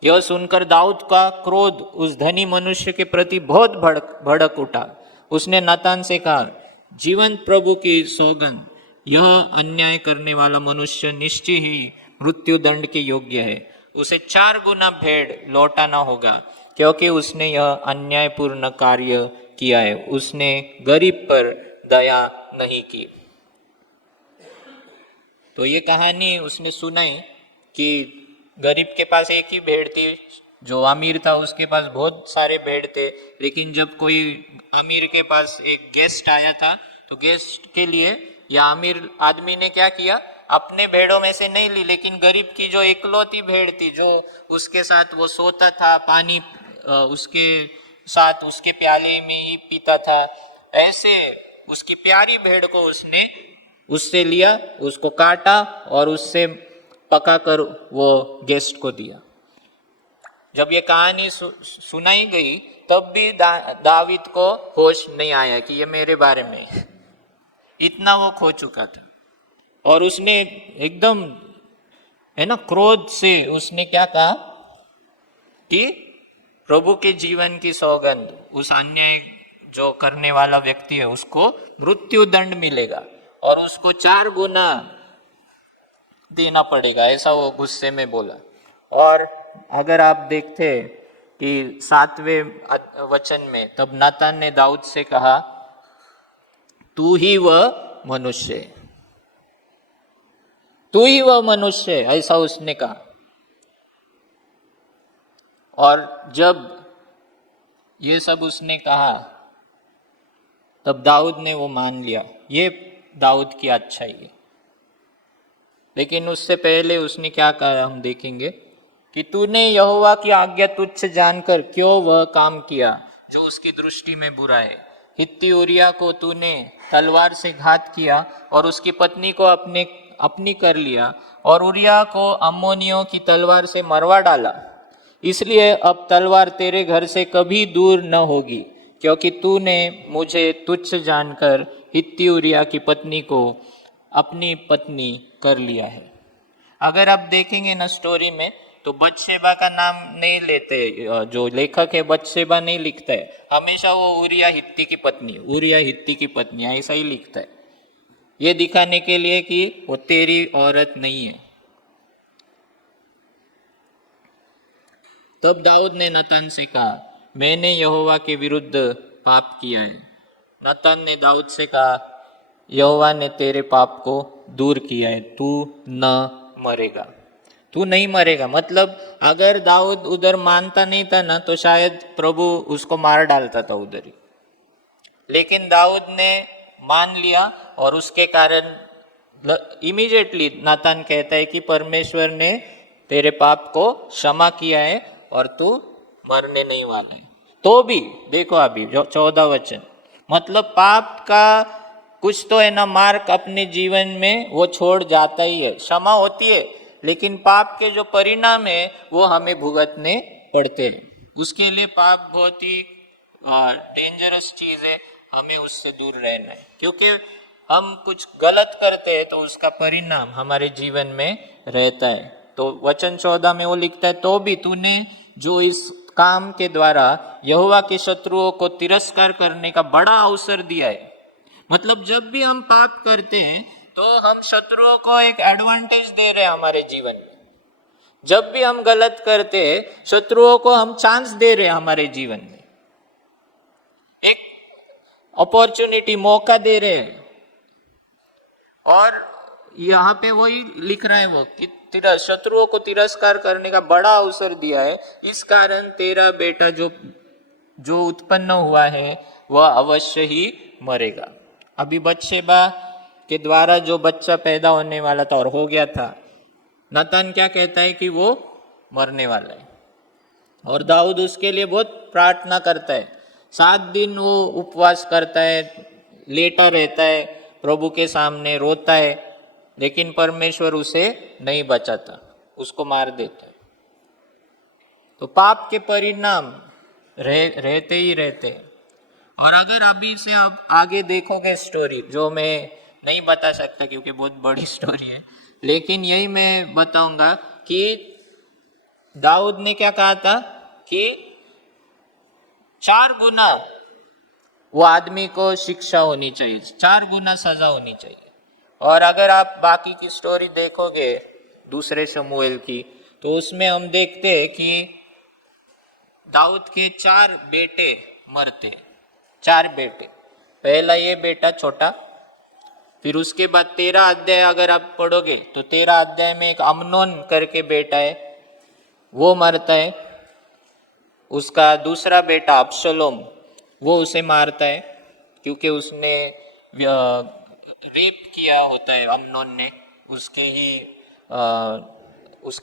यह सुनकर दाऊद का क्रोध उस धनी मनुष्य के प्रति बहुत भड़क उठा। उसने नातान से कहा, जीवंत प्रभु की सौगंध, यह अन्याय करने वाला मनुष्य निश्चय ही मृत्यु दंड के योग्य है। उसे 4 गुना भेड़ लौटाना होगा, क्योंकि उसने यह अन्यायपूर्ण कार्य किया है, उसने गरीब पर दया नहीं की। तो ये कहानी उसने सुनाई कि गरीब के पास एक ही भेड़ थी, जो अमीर था उसके पास बहुत सारे भेड़ थे, लेकिन जब कोई अमीर के पास एक गेस्ट आया था, तो गेस्ट के लिए या अमीर आदमी ने क्या किया, अपने भेड़ों में से नहीं ली, लेकिन गरीब की जो इकलौती भेड़ थी, जो उसके साथ वो सोता था, पानी उसके साथ उसके प्याले में ही पीता था, ऐसे उसकी प्यारी भेड़ को उसने उससे लिया, उसको काटा और उससे पकाकर वो गेस्ट को दिया। जब ये कहानी सुनाई गई, तब भी दावीद को होश नहीं आया कि ये मेरे बारे में, इतना वो खो चुका था। और उसने एकदम, है ना, क्रोध से उसने क्या कहा कि प्रभु के जीवन की सौगंध, उस अन्याय जो करने वाला व्यक्ति है उसको मृत्यु दंड मिलेगा और उसको 4 गुना देना पड़ेगा, ऐसा वो गुस्से में बोला। और अगर आप देखते कि 7वें वचन में तब नातान ने दाऊद से कहा, तू ही वह मनुष्य है, तू ही वह मनुष्य है, ऐसा उसने कहा। और जब ये सब उसने कहा तब दाऊद ने वो मान लिया, ये दाऊद की अच्छाई है। लेकिन उससे पहले उसने क्या कहा हम देखेंगे कि तूने यहोवा की आज्ञा तुच्छ जानकर क्यों वह काम किया जो उसकी दृष्टि में बुरा है। हित्ती उरिया को तूने तलवार से घात किया और उसकी पत्नी को अपनी कर लिया, और उरिया को अम्मोनियों की तलवार से मरवा डाला। इसलिए अब तलवार तेरे घर से कभी दूर न होगी, क्योंकि तूने मुझे तुच्छ जानकर हित्ती उरिया की पत्नी को अपनी पत्नी कर लिया है। अगर आप देखेंगे ना स्टोरी में, तो बतशेबा का नाम नहीं लेते, जो लेखक है बतशेबा नहीं लिखता है, हमेशा वो उरिया हित्ती की पत्नी, उरिया हित्ती की पत्नी ऐसा ही लिखता है, ये दिखाने के लिए कि वो तेरी औरत नहीं है। तब दाऊद ने नातान से कहा, मैंने यहोवा के विरुद्ध पाप किया है। नातान ने दाऊद से कहा, यहोवा ने तेरे पाप को दूर किया है, तू न मरेगा, तू नहीं मरेगा। मतलब अगर दाऊद उधर मानता नहीं था ना, तो शायद प्रभु उसको मार डालता था उधर ही। लेकिन दाऊद ने मान लिया, और उसके कारण इमीडिएटली नातान कहता है कि परमेश्वर ने तेरे पाप को क्षमा किया है और तू मरने नहीं वाला है। तो भी देखो अभी जो 14 वचन, मतलब पाप का कुछ तो है ना मार्क अपने जीवन में वो छोड़ जाता ही है। क्षमा होती है, लेकिन पाप के जो परिणाम है वो हमें भुगतने पड़ते हैं। उसके लिए पाप बहुत ही डेंजरस चीज है, हमें उससे दूर रहना है। क्योंकि हम कुछ गलत करते हैं तो उसका परिणाम हमारे जीवन में रहता है। तो वचन 14 में वो लिखता है, तो भी तूने जो इस काम के द्वारा यहोवा के शत्रुओं को तिरस्कार करने का बड़ा अवसर दिया है। मतलब जब भी हम पाप करते हैं तो हम शत्रुओं को एक एडवांटेज दे रहे हैं हमारे जीवन में। जब भी हम गलत करते हैं, शत्रुओं को हम चांस दे रहे हैं हमारे जीवन में, एक अपॉर्चुनिटी, मौका दे रहे हैं। और यहाँ पे वही लिख रहा है वो कि शत्रुओं को तिरस्कार करने का बड़ा अवसर दिया है, इस कारण तेरा बेटा जो उत्पन्न हुआ है वह अवश्य ही मरेगा। अभी बतशेबा के द्वारा जो बच्चा पैदा होने वाला था और हो गया था, नातान क्या कहता है कि वो मरने वाला है, और दाऊद उसके लिए बहुत प्रार्थना करता है। 7 दिन वो उपवास करता है, लेटा रहता है, प्रभु के सामने रोता है, लेकिन परमेश्वर उसे नहीं बचाता, उसको मार देता है। तो पाप के परिणाम रहते ही रहते हैं। और अगर अभी से आप आगे देखोगे स्टोरी, जो मैं नहीं बता सकता क्योंकि बहुत बड़ी स्टोरी है, लेकिन यही मैं बताऊंगा कि दाऊद ने क्या कहा था कि 4 गुना वो आदमी को शिक्षा होनी चाहिए, 4 गुना सजा होनी चाहिए। और अगर आप बाकी की स्टोरी देखोगे दूसरे शमूएल की, तो उसमें हम देखते हैं कि दाऊद के 4 बेटे मरते, 4 बेटे। पहला ये बेटा छोटा, फिर उसके बाद 13 अध्याय अगर आप पढ़ोगे तो 13 अध्याय में एक अम्नोन करके बेटा है, वो मरता है। उसका दूसरा बेटा अब्शलोम, वो उसे मारता है क्योंकि उसने रेप किया होता है अम्नोन ने उसके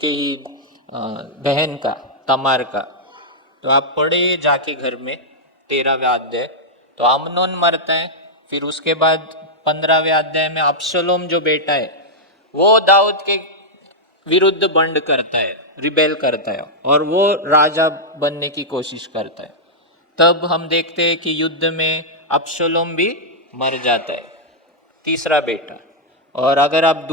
ही बहन का, तमार का। तो आप पढ़े जाके घर में 13वें अध्याय, तो अम्नोन मरता है। फिर उसके बाद 15वें अध्याय में अब्शलोम जो बेटा है वो दाऊद के विरुद्ध बंड करता है, रिबेल करता है, और वो राजा बनने की कोशिश करता है। तब हम देखते हैं कि युद्ध में अब्शलोम भी मर जाता है, तीसरा बेटा। और अगर आप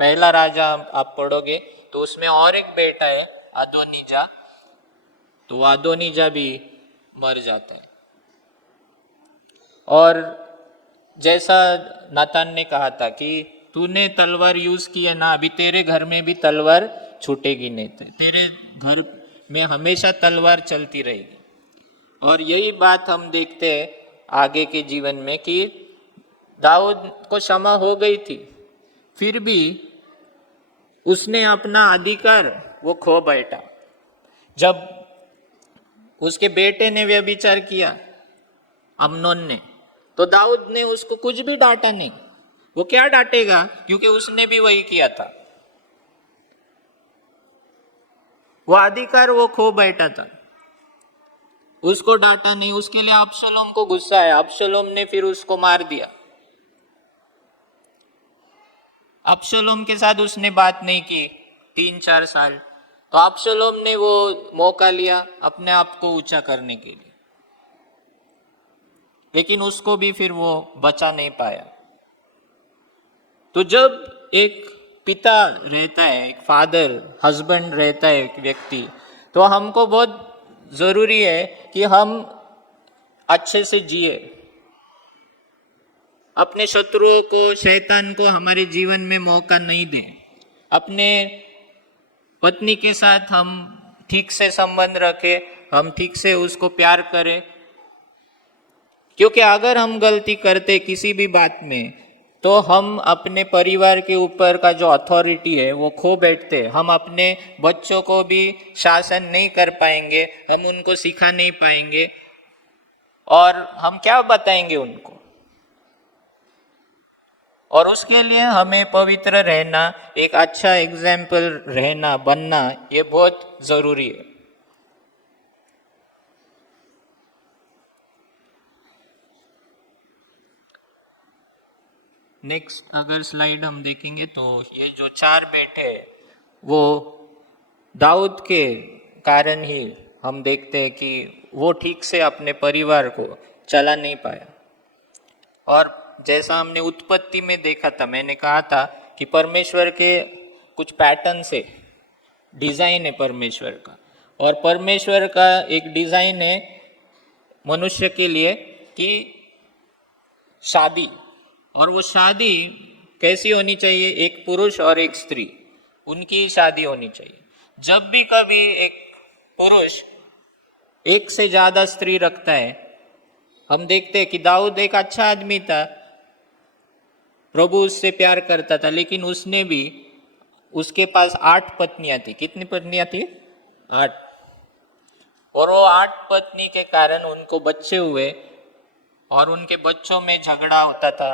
पहला राजा आप पढ़ोगे तो उसमें और एक बेटा है अदोनीजा, तो अदोनीजा भी मर जाता है। और जैसा नातान ने कहा था कि तूने तलवार यूज की है ना, अभी तेरे घर में भी तलवार छूटेगी नहीं, तेरे घर में हमेशा तलवार चलती रहेगी। और यही बात हम देखते हैं आगे के जीवन में कि दाऊद को क्षमा हो गई थी, फिर भी उसने अपना अधिकार वो खो बैठा। जब उसके बेटे ने व्यभिचार किया अम्नोन ने, तो दाऊद ने उसको कुछ भी डांटा नहीं। वो क्या डांटेगा, क्योंकि उसने भी वही किया था। वो अधिकार वो खो बैठा था, उसको डांटा नहीं। उसके लिए अबशलोम को गुस्सा आया, अबशलोम ने फिर उसको मार दिया। अबशलोम के साथ उसने बात नहीं की 3-4 साल, तो अबशलोम ने वो मौका लिया अपने आप को ऊंचा करने के लिए, लेकिन उसको भी फिर वो बचा नहीं पाया। तो जब एक पिता रहता है, एक फादर, हस्बैंड रहता है एक व्यक्ति, तो हमको बहुत जरूरी है कि हम अच्छे से जिए, अपने शत्रुओं को, शैतान को हमारे जीवन में मौका नहीं दें। अपने पत्नी के साथ हम ठीक से संबंध रखें, हम ठीक से उसको प्यार करें, क्योंकि अगर हम गलती करते किसी भी बात में, तो हम अपने परिवार के ऊपर का जो अथॉरिटी है वो खो बैठते। हम अपने बच्चों को भी शासन नहीं कर पाएंगे, हम उनको सिखा नहीं पाएंगे, और हम क्या बताएंगे उनको। और उसके लिए हमें पवित्र रहना, एक अच्छा एग्जाम्पल रहना, बनना, ये बहुत जरूरी है। नेक्स्ट अगर स्लाइड हम देखेंगे तो ये जो 4 बेटे वो दाऊद के कारण ही हम देखते हैं कि वो ठीक से अपने परिवार को चला नहीं पाया। और जैसा हमने उत्पत्ति में देखा था, मैंने कहा था कि परमेश्वर के कुछ पैटर्न से डिजाइन है परमेश्वर का, और परमेश्वर का एक डिजाइन है मनुष्य के लिए कि शादी। और वो शादी कैसी होनी चाहिए, एक पुरुष और एक स्त्री, उनकी शादी होनी चाहिए। जब भी कभी एक पुरुष एक से ज्यादा स्त्री रखता है, हम देखते हैं कि दाऊद एक अच्छा आदमी था, प्रभु उससे प्यार करता था, लेकिन उसने भी, उसके पास 8 पत्नियां थी। कितनी पत्नियां थी? 8। और वो 8 पत्नी के कारण उनको बच्चे हुए, और उनके बच्चों में झगड़ा होता था,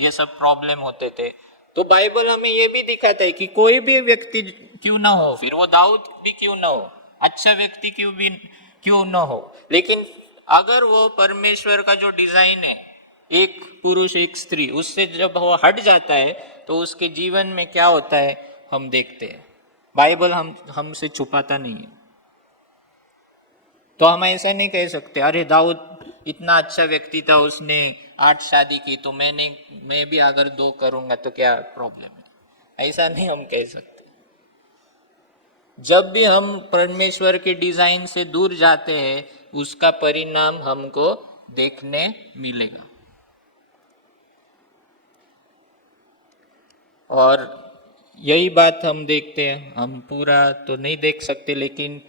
ये सब प्रॉब्लम होते थे। तो बाइबल हमें ये भी दिखाता है कि कोई भी व्यक्ति क्यों ना हो, फिर वो दाऊद भी क्यों ना हो, अच्छा व्यक्ति क्यों ना हो, लेकिन अगर वो परमेश्वर का जो डिजाइन है, एक पुरुष एक स्त्री, उससे जब वो हट जाता है तो उसके जीवन में क्या होता है हम देखते हैं। बाइबल हमसे छुपाता नहीं है। तो हम ऐसा नहीं कह सकते अरे दाऊद इतना अच्छा व्यक्ति था, उसने 8 शादी की, तो मैं भी अगर 2 करूंगा तो क्या प्रॉब्लम है, ऐसा नहीं हम कह सकते। जब भी हम परमेश्वर के डिजाइन से दूर जाते हैं, उसका परिणाम हमको देखने मिलेगा। और यही बात हम देखते हैं, हम पूरा तो नहीं देख सकते, लेकिन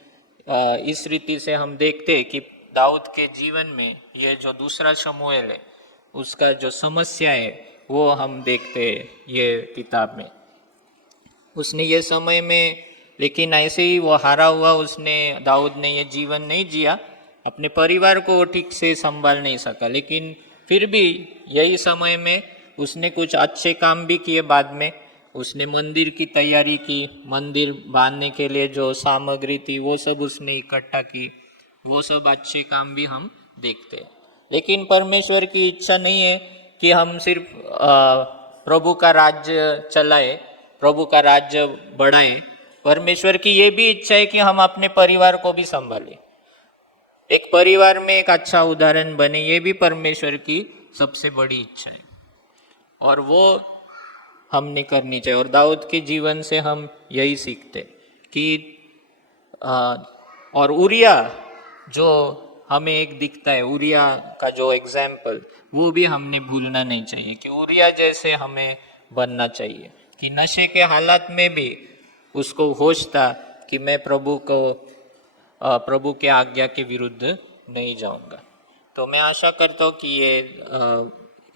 इस रीति से हम देखते हैं कि दाऊद के जीवन में ये जो दूसरा शमूएल है, उसका जो समस्या है वो हम देखते हैं ये किताब में। उसने ये समय में, लेकिन ऐसे ही वो हारा हुआ, उसने, दाऊद ने ये जीवन नहीं जिया, अपने परिवार को ठीक से संभाल नहीं सका, लेकिन फिर भी यही समय में उसने कुछ अच्छे काम भी किए। बाद में उसने मंदिर की तैयारी की, मंदिर बांधने के लिए जो सामग्री थी वो सब उसने इकट्ठा की, वो सब अच्छे काम भी हम देखते हैं। लेकिन परमेश्वर की इच्छा नहीं है कि हम सिर्फ प्रभु का राज्य चलाए, प्रभु का राज्य बढ़ाए। परमेश्वर की ये भी इच्छा है कि हम अपने परिवार को भी संभालें, एक परिवार में एक अच्छा उदाहरण बने, ये भी परमेश्वर की सबसे बड़ी इच्छा है, और वो हमने करनी चाहिए। और दाऊद के जीवन से हम यही सीखते कि और उरिया जो हमें एक दिखता है, उरिया का जो एग्जाम्पल, वो भी हमने भूलना नहीं चाहिए कि उरिया जैसे हमें बनना चाहिए, कि नशे के हालात में भी उसको होश था कि मैं प्रभु को प्रभु के आज्ञा के विरुद्ध नहीं जाऊंगा। तो मैं आशा करता हूँ कि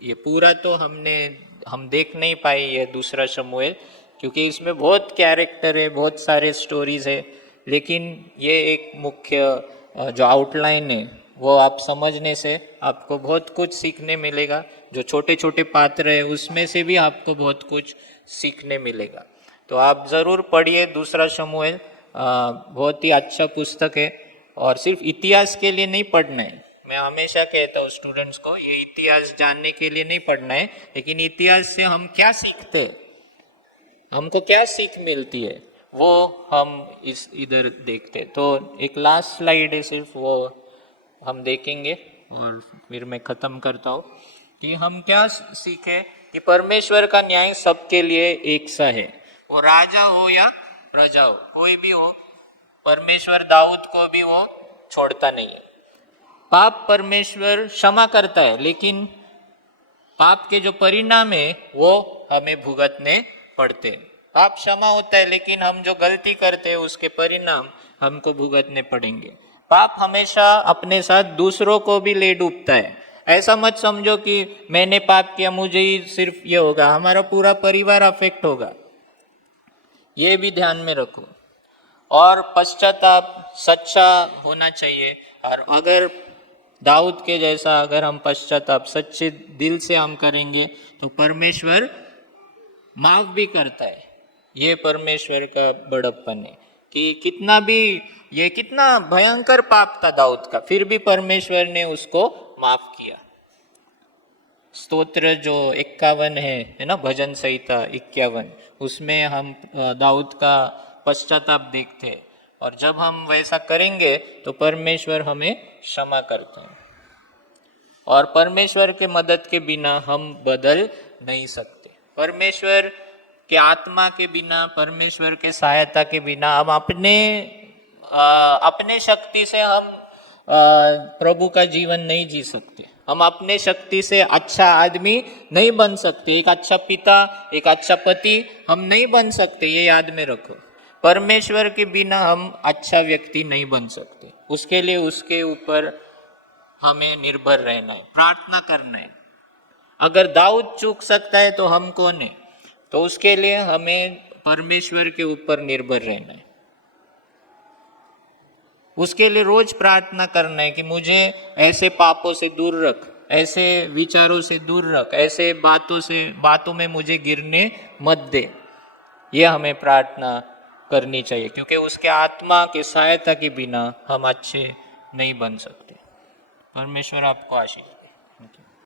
ये पूरा तो हम देख नहीं पाए ये दूसरा शमूएल, क्योंकि इसमें बहुत कैरेक्टर है, बहुत सारे स्टोरीज है, लेकिन ये एक मुख्य जो आउटलाइन है वो आप समझने से आपको बहुत कुछ सीखने मिलेगा। जो छोटे छोटे पात्र है उसमें से भी आपको बहुत कुछ सीखने मिलेगा। तो आप ज़रूर पढ़िए दूसरा शमूएल, बहुत ही अच्छा पुस्तक है। और सिर्फ इतिहास के लिए नहीं पढ़ना है, मैं हमेशा कहता हूँ स्टूडेंट्स को, ये इतिहास जानने के लिए नहीं पढ़ना है, लेकिन इतिहास से हम क्या सीखते हैं, हमको क्या सीख मिलती है, वो हम इधर देखते। तो एक लास्ट स्लाइड है, सिर्फ वो हम देखेंगे और फिर मैं ख़त्म करता हूँ कि हम क्या सीखे कि परमेश्वर का न्याय सबके लिए एक सा है, वो राजा हो या प्रजा हो, कोई भी हो, परमेश्वर दाऊद को भी वो छोड़ता नहीं है। पाप परमेश्वर क्षमा करता है, लेकिन पाप के जो परिणाम है वो हमें भुगतने पड़ते हैं। पाप क्षमा होता है, लेकिन हम जो गलती करते हैं उसके परिणाम हमको भुगतने पड़ेंगे। पाप हमेशा अपने साथ दूसरों को भी ले डूबता है। ऐसा मत समझो कि मैंने पाप किया मुझे ही सिर्फ ये होगा, हमारा पूरा परिवार अफेक्ट होगा, ये भी ध्यान में रखो। और पश्चाताप सच्चा होना चाहिए, और अगर दाऊद के जैसा अगर हम पश्चाताप सच्चे दिल से हम करेंगे तो परमेश्वर माफ भी करता है। ये परमेश्वर का बड़प्पन है कि कितना भयंकर पाप था दाऊद का, फिर भी परमेश्वर ने उसको माफ किया। स्तोत्र जो 51 है ना, भजन संहिता 51, उसमें हम दाऊद का पश्चाताप देखते हैं, और जब हम वैसा करेंगे तो परमेश्वर हमें क्षमा करते हैं। और परमेश्वर के मदद के बिना हम बदल नहीं सकते। परमेश्वर के आत्मा के बिना, परमेश्वर के सहायता के बिना हम अपने शक्ति से हम प्रभु का जीवन नहीं जी सकते। हम अपने शक्ति से अच्छा आदमी नहीं बन सकते, एक अच्छा पिता, एक अच्छा पति हम नहीं बन सकते, ये याद में रखो। परमेश्वर के बिना हम अच्छा व्यक्ति नहीं बन सकते। उसके लिए उसके ऊपर हमें निर्भर रहना है, प्रार्थना करना है। अगर दाऊद चूक सकता है तो हम कौन है? तो उसके लिए हमें परमेश्वर के ऊपर निर्भर रहना है। उसके लिए रोज प्रार्थना करना है कि मुझे ऐसे पापों से दूर रख, ऐसे विचारों से दूर रख, ऐसे बातों में मुझे गिरने मत दे। ये हमें प्रार्थना करनी चाहिए, क्योंकि उसके आत्मा के सहायता के बिना हम अच्छे नहीं बन सकते। परमेश्वर आपको आशीष।